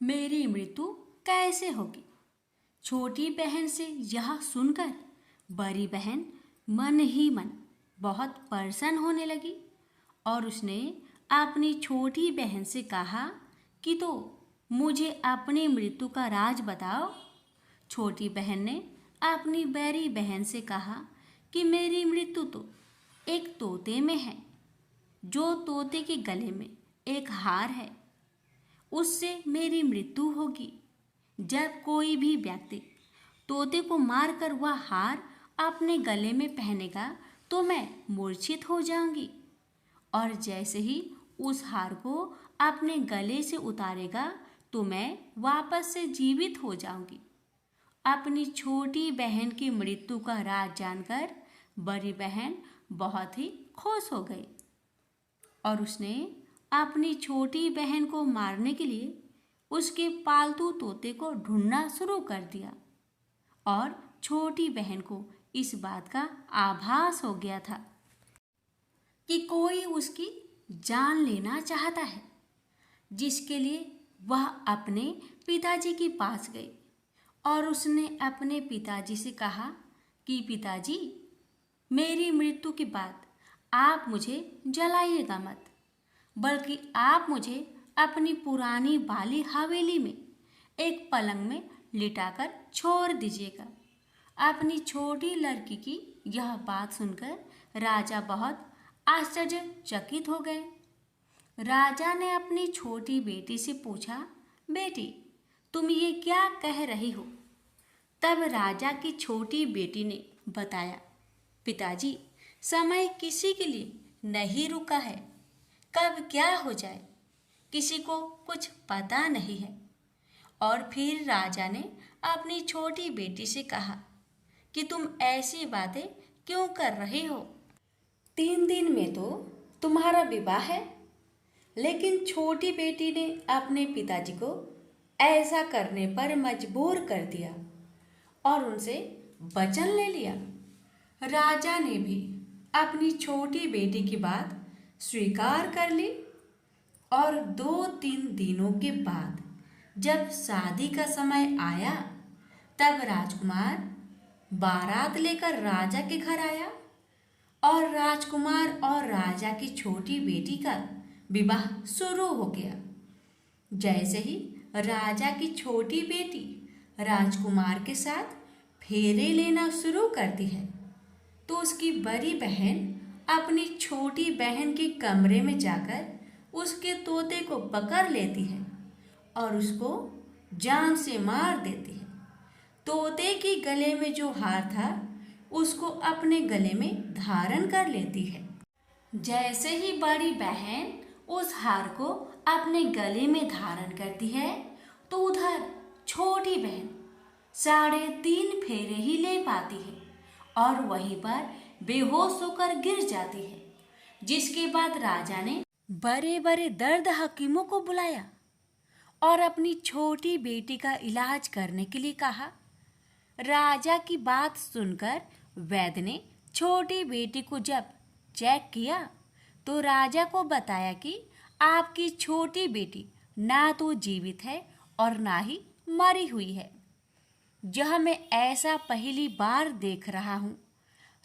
मेरी मृत्यु कैसे होगी। छोटी बहन से यह सुनकर बड़ी बहन मन ही मन बहुत प्रसन्न होने लगी और उसने अपनी छोटी बहन से कहा कि तो मुझे अपनी मृत्यु का राज बताओ। छोटी बहन ने अपनी बड़ी बहन से कहा कि मेरी मृत्यु तो एक तोते में है, जो तोते के गले में एक हार है, उससे मेरी मृत्यु होगी। जब कोई भी व्यक्ति तोते को मारकर वह हार अपने गले में पहनेगा तो मैं मूर्छित हो जाऊंगी, और जैसे ही उस हार को अपने गले से उतारेगा तो मैं वापस से जीवित हो जाऊंगी। अपनी छोटी बहन की मृत्यु का राज जानकर बड़ी बहन बहुत ही खुश हो गई और उसने अपनी छोटी बहन को मारने के लिए उसके पालतू तोते को ढूंढना शुरू कर दिया, और छोटी बहन को इस बात का आभास हो गया था कि कोई उसकी जान लेना चाहता है, जिसके लिए वह अपने पिताजी के पास गई और उसने अपने पिताजी से कहा कि पिताजी, मेरी मृत्यु के बाद आप मुझे जलाइएगा मत, बल्कि आप मुझे अपनी पुरानी वाली हवेली में एक पलंग में लिटाकर छोड़ दीजिएगा। अपनी छोटी लड़की की यह बात सुनकर राजा बहुत आश्चर्यचकित हो गए। राजा ने अपनी छोटी बेटी से पूछा, बेटी, तुम ये क्या कह रही हो? तब राजा की छोटी बेटी ने बताया, पिताजी, समय किसी के लिए नहीं रुका है, कब क्या हो जाए किसी को कुछ पता नहीं है। और फिर राजा ने अपनी छोटी बेटी से कहा कि तुम ऐसी बातें क्यों कर रही हो? 3 दिन में तो तुम्हारा विवाह है। लेकिन छोटी बेटी ने अपने पिताजी को ऐसा करने पर मजबूर कर दिया और उनसे वचन ले लिया। राजा ने भी अपनी छोटी बेटी की बात स्वीकार कर ली और 2-3 दिनों के बाद जब शादी का समय आया तब राजकुमार बारात लेकर राजा के घर आया और राजकुमार और राजा की छोटी बेटी का विवाह शुरू हो गया। जैसे ही राजा की छोटी बेटी राजकुमार के साथ फेरे लेना शुरू करती है तो उसकी बड़ी बहन अपनी छोटी बहन के कमरे में जाकर उसके तोते को पकड़ लेती है और उसको जान से मार देती है। तोते के गले में जो हार था उसको अपने गले में धारण कर लेती है। जैसे ही बड़ी बहन उस हार को अपने गले में धारण करती है तो उधर छोटी बहन 3.5 फेरे ही ले पाती है और वहीं पर बेहोश होकर गिर जाती है। जिसके बाद राजा ने बड़े बड़े दर्द हकीमों को बुलाया और अपनी छोटी बेटी का इलाज करने के लिए कहा। राजा की बात सुनकर वैद्य ने छोटी बेटी को जब चेक किया तो राजा को बताया कि आपकी छोटी बेटी ना तो जीवित है और ना ही मरी हुई है। यह मैं ऐसा पहली बार देख रहा हूँ।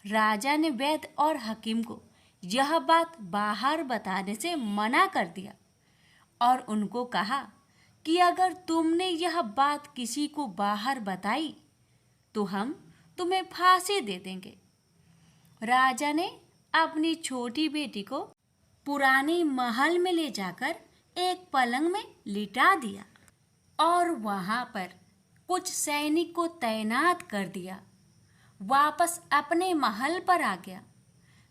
राजा ने वैद्य और हकीम को यह बात बाहर बताने से मना कर दिया और उनको कहा कि अगर तुमने यह बात किसी को बाहर बताई तो हम तुम्हें फांसी दे देंगे। राजा ने अपनी छोटी बेटी को पुराने महल में ले जाकर एक पलंग में लिटा दिया और वहां पर कुछ सैनिक को तैनात कर दिया। वापस अपने महल पर आ गया।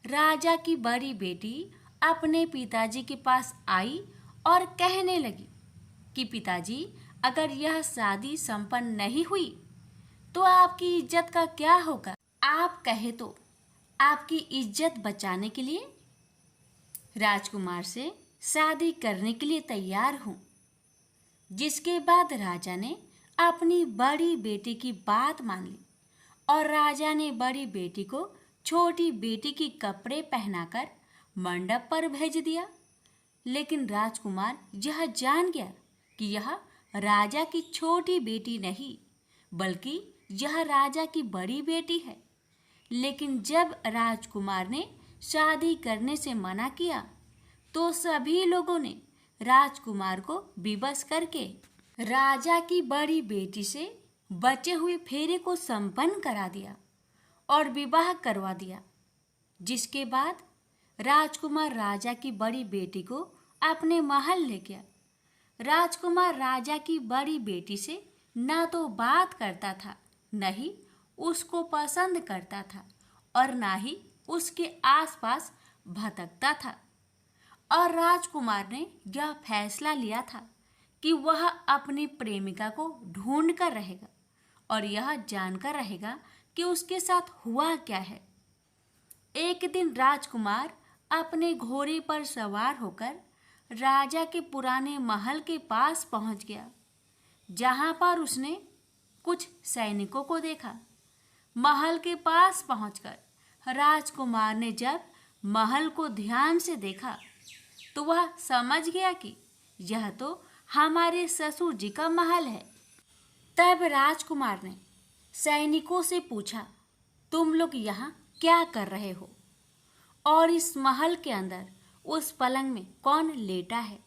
राजा की बड़ी बेटी अपने पिताजी के पास आई और कहने लगी कि पिताजी, अगर यह शादी संपन्न नहीं हुई तो आपकी इज्जत का क्या होगा? आप कहे तो आपकी इज्जत बचाने के लिए राजकुमार से शादी करने के लिए तैयार हूँ। जिसके बाद राजा ने अपनी बड़ी बेटी की बात मान ली और राजा ने बड़ी बेटी को छोटी बेटी की कपड़े पहनाकर मंडप पर भेज दिया। लेकिन राजकुमार यह जान गया कि यह राजा की छोटी बेटी नहीं बल्कि यह राजा की बड़ी बेटी है। लेकिन जब राजकुमार ने शादी करने से मना किया तो सभी लोगों ने राजकुमार को विवश करके राजा की बड़ी बेटी से बचे हुए फेरे को संपन्न करा दिया और विवाह करवा दिया। जिसके बाद राजकुमार राजा की बड़ी बेटी को अपने महल ले गया। राजकुमार राजा की बड़ी बेटी से ना तो बात करता था, न ही उसको पसंद करता था और ना ही उसके आसपास भटकता था। और राजकुमार ने यह फैसला लिया था कि वह अपनी प्रेमिका को ढूंढ कर रहेगा और यह जानकर रहेगा कि उसके साथ हुआ क्या है। एक दिन राजकुमार अपने घोड़े पर सवार होकर राजा के पुराने महल के पास पहुंच गया, जहां पर उसने कुछ सैनिकों को देखा। महल के पास पहुंचकर राजकुमार ने जब महल को ध्यान से देखा तो वह समझ गया कि यह तो हमारे ससुर जी का महल है। तब राजकुमार ने सैनिकों से पूछा, तुम लोग यहाँ क्या कर रहे हो और इस महल के अंदर उस पलंग में कौन लेटा है?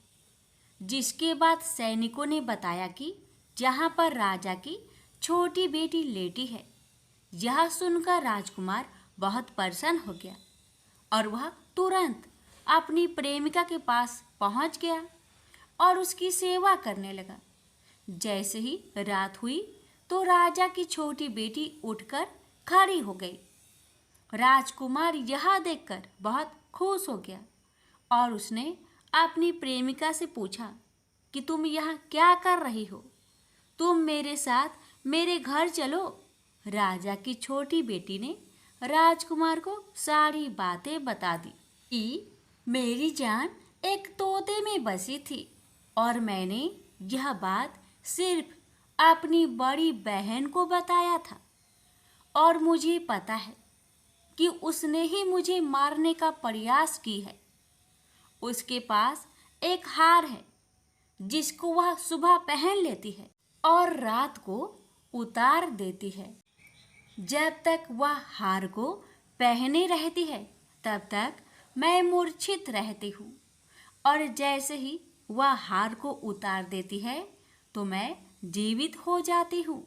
जिसके बाद सैनिकों ने बताया कि जहाँ पर राजा की छोटी बेटी लेटी है। यह सुनकर राजकुमार बहुत प्रसन्न हो गया और वह तुरंत अपनी प्रेमिका के पास पहुंच गया और उसकी सेवा करने लगा। जैसे ही रात हुई तो राजा की छोटी बेटी उठकर खड़ी हो गई। राजकुमार यह देखकर बहुत खुश हो गया और उसने अपनी प्रेमिका से पूछा कि तुम यहाँ क्या कर रही हो? तुम मेरे साथ मेरे घर चलो। राजा की छोटी बेटी ने राजकुमार को सारी बातें बता दी कि मेरी जान एक तोते में बसी थी और मैंने यह बात सिर्फ अपनी बड़ी बहन को बताया था और मुझे पता है कि उसने ही मुझे मारने का प्रयास की है। उसके पास एक हार है जिसको वह सुबह पहन लेती है और रात को उतार देती है। जब तक वह हार को पहने रहती है तब तक मैं मूर्छित रहती हूँ और जैसे ही वह हार को उतार देती है तो मैं जीवित हो जाती हूँ।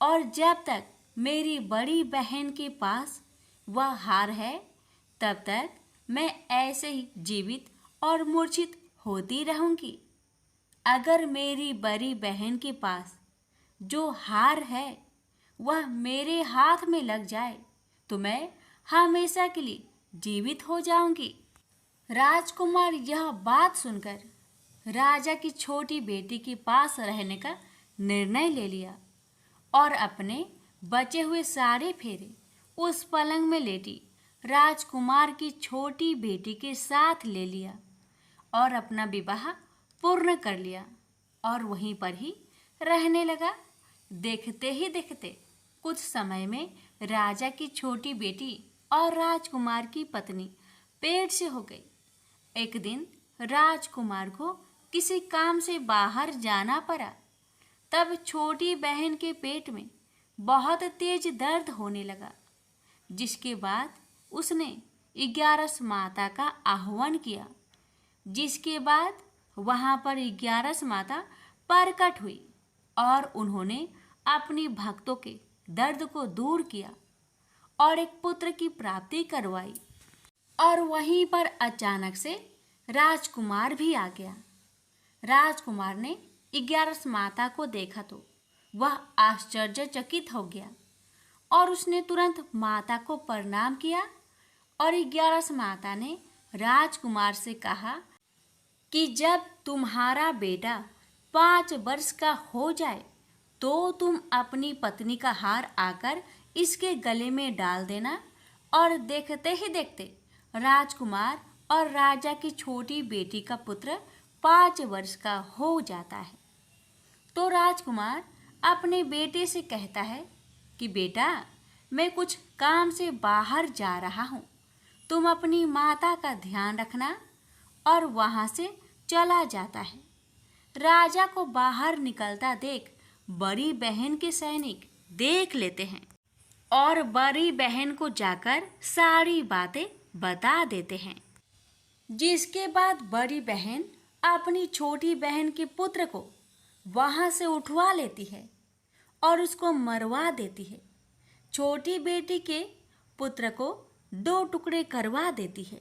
और जब तक मेरी बड़ी बहन के पास वह हार है तब तक मैं ऐसे ही जीवित और मूर्छित होती रहूँगी। अगर मेरी बड़ी बहन के पास जो हार है वह मेरे हाथ में लग जाए तो मैं हमेशा के लिए जीवित हो जाऊंगी। राजकुमार यह बात सुनकर राजा की छोटी बेटी के पास रहने का निर्णय ले लिया और अपने बचे हुए सारे फेरे उस पलंग में लेटी राजकुमार की छोटी बेटी के साथ ले लिया और अपना विवाह पूर्ण कर लिया और वहीं पर ही रहने लगा। देखते ही देखते कुछ समय में राजा की छोटी बेटी और राजकुमार की पत्नी पेट से हो गई। एक दिन राजकुमार को किसी काम से बाहर जाना पड़ा। तब छोटी बहन के पेट में बहुत तेज दर्द होने लगा, जिसके बाद उसने 11 माता का आह्वान किया। जिसके बाद वहाँ पर 11 माता प्रकट हुई और उन्होंने अपनी भक्तों के दर्द को दूर किया और एक पुत्र की प्राप्ति करवाई। और वहीं पर अचानक से राजकुमार भी आ गया। राजकुमार ने 11 माता को देखा तो वह आश्चर्यचकित हो गया और उसने तुरंत माता को प्रणाम किया। और 11 माता ने राजकुमार से कहा कि जब तुम्हारा बेटा 5 वर्ष का हो जाए तो तुम अपनी पत्नी का हार आकर इसके गले में डाल देना। और देखते ही देखते राजकुमार और राजा की छोटी बेटी का पुत्र 5 वर्ष का हो जाता है। तो राजकुमार अपने बेटे से कहता है कि बेटा, मैं कुछ काम से बाहर जा रहा हूँ, तुम अपनी माता का ध्यान रखना। और वहाँ से चला जाता है। राजा को बाहर निकलता देख बड़ी बहन के सैनिक देख लेते हैं और बड़ी बहन को जाकर सारी बातें बता देते हैं। जिसके बाद बड़ी बहन अपनी छोटी बहन के पुत्र को वहाँ से उठवा लेती है और उसको मरवा देती है। छोटी बेटी के पुत्र को 2 टुकड़े करवा देती है।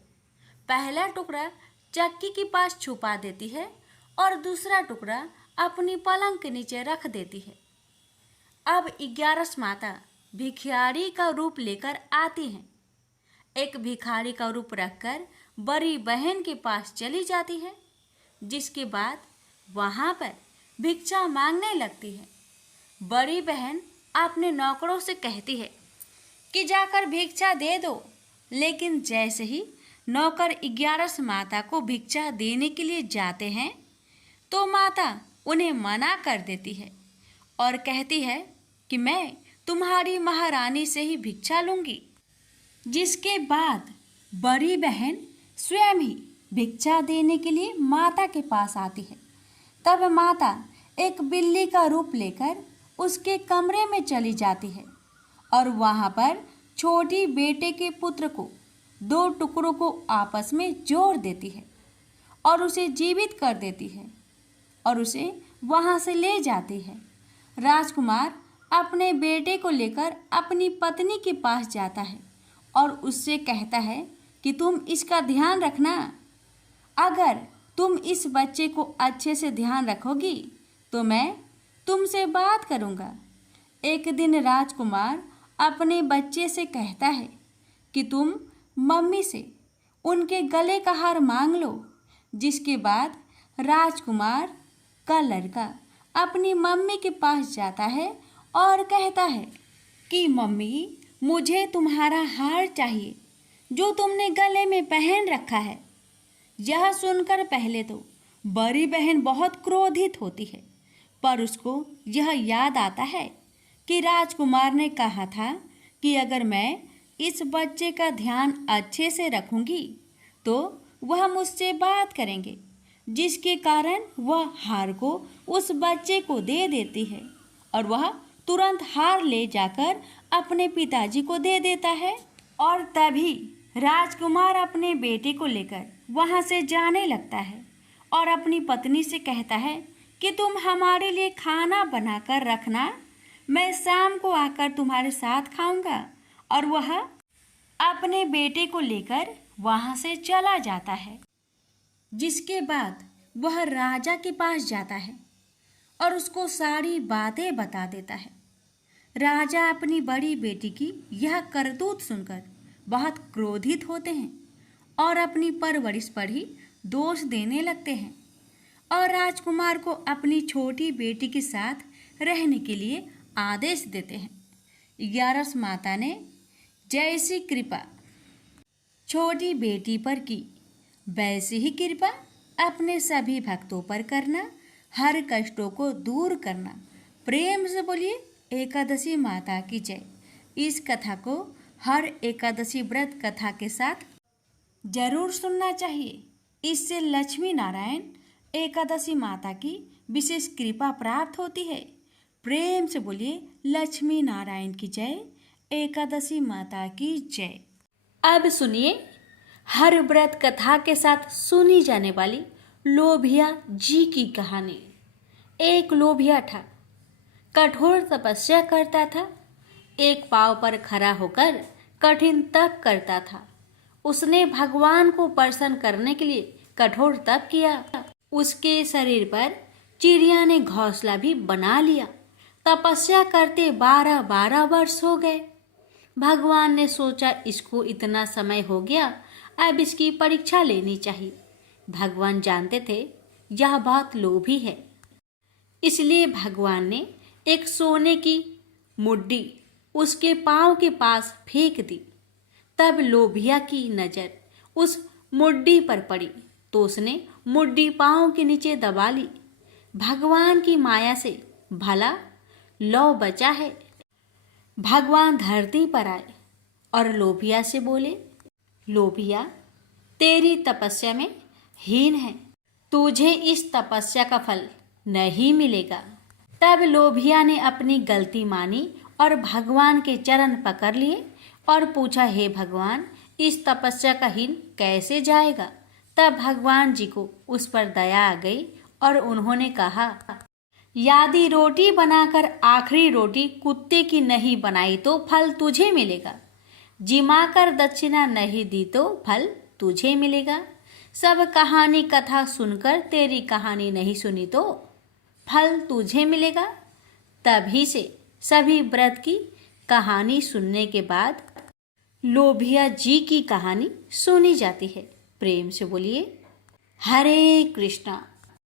पहला टुकड़ा चक्की के पास छुपा देती है और दूसरा टुकड़ा अपनी पलंग के नीचे रख देती है। अब 11 माता भिखारी का रूप लेकर आती हैं। एक भिखारी का रूप रखकर बड़ी बहन के पास चली जाती है। जिसके बाद वहाँ पर भिक्षा मांगने लगती है। बड़ी बहन अपने नौकरों से कहती है कि जाकर भिक्षा दे दो। लेकिन जैसे ही नौकर 11 माता को भिक्षा देने के लिए जाते हैं तो माता उन्हें मना कर देती है और कहती है कि मैं तुम्हारी महारानी से ही भिक्षा लूँगी। जिसके बाद बड़ी बहन स्वयं ही भिक्षा देने के लिए माता के पास आती है। तब माता एक बिल्ली का रूप लेकर उसके कमरे में चली जाती है और वहाँ पर छोटी बेटे के पुत्र को 2 टुकड़ों को आपस में जोड़ देती है और उसे जीवित कर देती है और उसे वहाँ से ले जाती है। राजकुमार अपने बेटे को लेकर अपनी पत्नी के पास जाता है और उससे कहता है कि तुम इसका ध्यान रखना। अगर तुम इस बच्चे को अच्छे से ध्यान रखोगी तो मैं तुमसे बात करूँगा। एक दिन राजकुमार अपने बच्चे से कहता है कि तुम मम्मी से उनके गले का हार मांग लो। जिसके बाद राजकुमार का लड़का अपनी मम्मी के पास जाता है और कहता है कि मम्मी, मुझे तुम्हारा हार चाहिए जो तुमने गले में पहन रखा है। यह सुनकर पहले तो बड़ी बहन बहुत क्रोधित होती है, पर उसको यह याद आता है कि राजकुमार ने कहा था कि अगर मैं इस बच्चे का ध्यान अच्छे से रखूंगी तो वह मुझसे बात करेंगे। जिसके कारण वह हार को उस बच्चे को दे देती है और वह तुरंत हार ले जाकर अपने पिताजी को दे देता है। और तभी राजकुमार अपने बेटे को लेकर वहाँ से जाने लगता है और अपनी पत्नी से कहता है कि तुम हमारे लिए खाना बनाकर रखना, मैं शाम को आकर तुम्हारे साथ खाऊंगा। और वह अपने बेटे को लेकर वहाँ से चला जाता है। जिसके बाद वह राजा के पास जाता है और उसको सारी बातें बता देता है। राजा अपनी बड़ी बेटी की यह करतूत सुनकर बहुत क्रोधित होते हैं और अपनी परवरिश पर ही दोष देने लगते हैं और राजकुमार को अपनी छोटी बेटी के साथ रहने के लिए आदेश देते हैं। 11 माता ने जैसी कृपा छोटी बेटी पर की वैसी ही कृपा अपने सभी भक्तों पर करना, हर कष्टों को दूर करना। प्रेम से बोलिए एकादशी माता की जय। इस कथा को हर एकादशी व्रत कथा के साथ जरूर सुनना चाहिए। इससे लक्ष्मी नारायण एकादशी माता की विशेष कृपा प्राप्त होती है। प्रेम से बोलिए लक्ष्मी नारायण की जय, एकादशी माता की जय। अब सुनिए हर व्रत कथा के साथ सुनी जाने वाली लोभिया जी की कहानी। एक लोभिया था, कठोर तपस्या करता था, एक पांव पर खड़ा होकर कठिन तप करता था। उसने भगवान को प्रसन्न करने के लिए कठोर तप किया। उसके शरीर पर चिड़िया ने घोंसला भी बना लिया। तपस्या करते 12 वर्ष हो गए। भगवान ने सोचा इसको इतना समय हो गया, अब इसकी परीक्षा लेनी चाहिए। भगवान जानते थे यह बहुत लोभी है, इसलिए भगवान ने एक सोने की मुड्डी उसके पांव के पास फेंक दी। तब लोभिया की नजर उस मुड्डी पर पड़ी तो उसने मुड्डी पांव के नीचे दबा ली। भगवान की माया से भला लौ बचा है। भगवान धरती पर आए और लोभिया से बोले, लोभिया, तेरी तपस्या में हीन है, तुझे इस तपस्या का फल नहीं मिलेगा। तब लोभिया ने अपनी गलती मानी और भगवान के चरण पकड़ लिए और पूछा, हे भगवान, इस तपस्या का हीन कैसे जाएगा? तब भगवान जी को उस पर दया आ गई और उन्होंने कहा, यदि रोटी बनाकर आखिरी रोटी कुत्ते की नहीं बनाई तो फल तुझे मिलेगा। जिमाकर दक्षिणा नहीं दी तो फल तुझे मिलेगा। सब कहानी कथा सुनकर तेरी कहानी नहीं सुनी तो फल तुझे मिलेगा। तभी से सभी व्रत की कहानी सुनने के बाद लोभिया जी की कहानी सुनी जाती है। प्रेम से बोलिए हरे कृष्णा।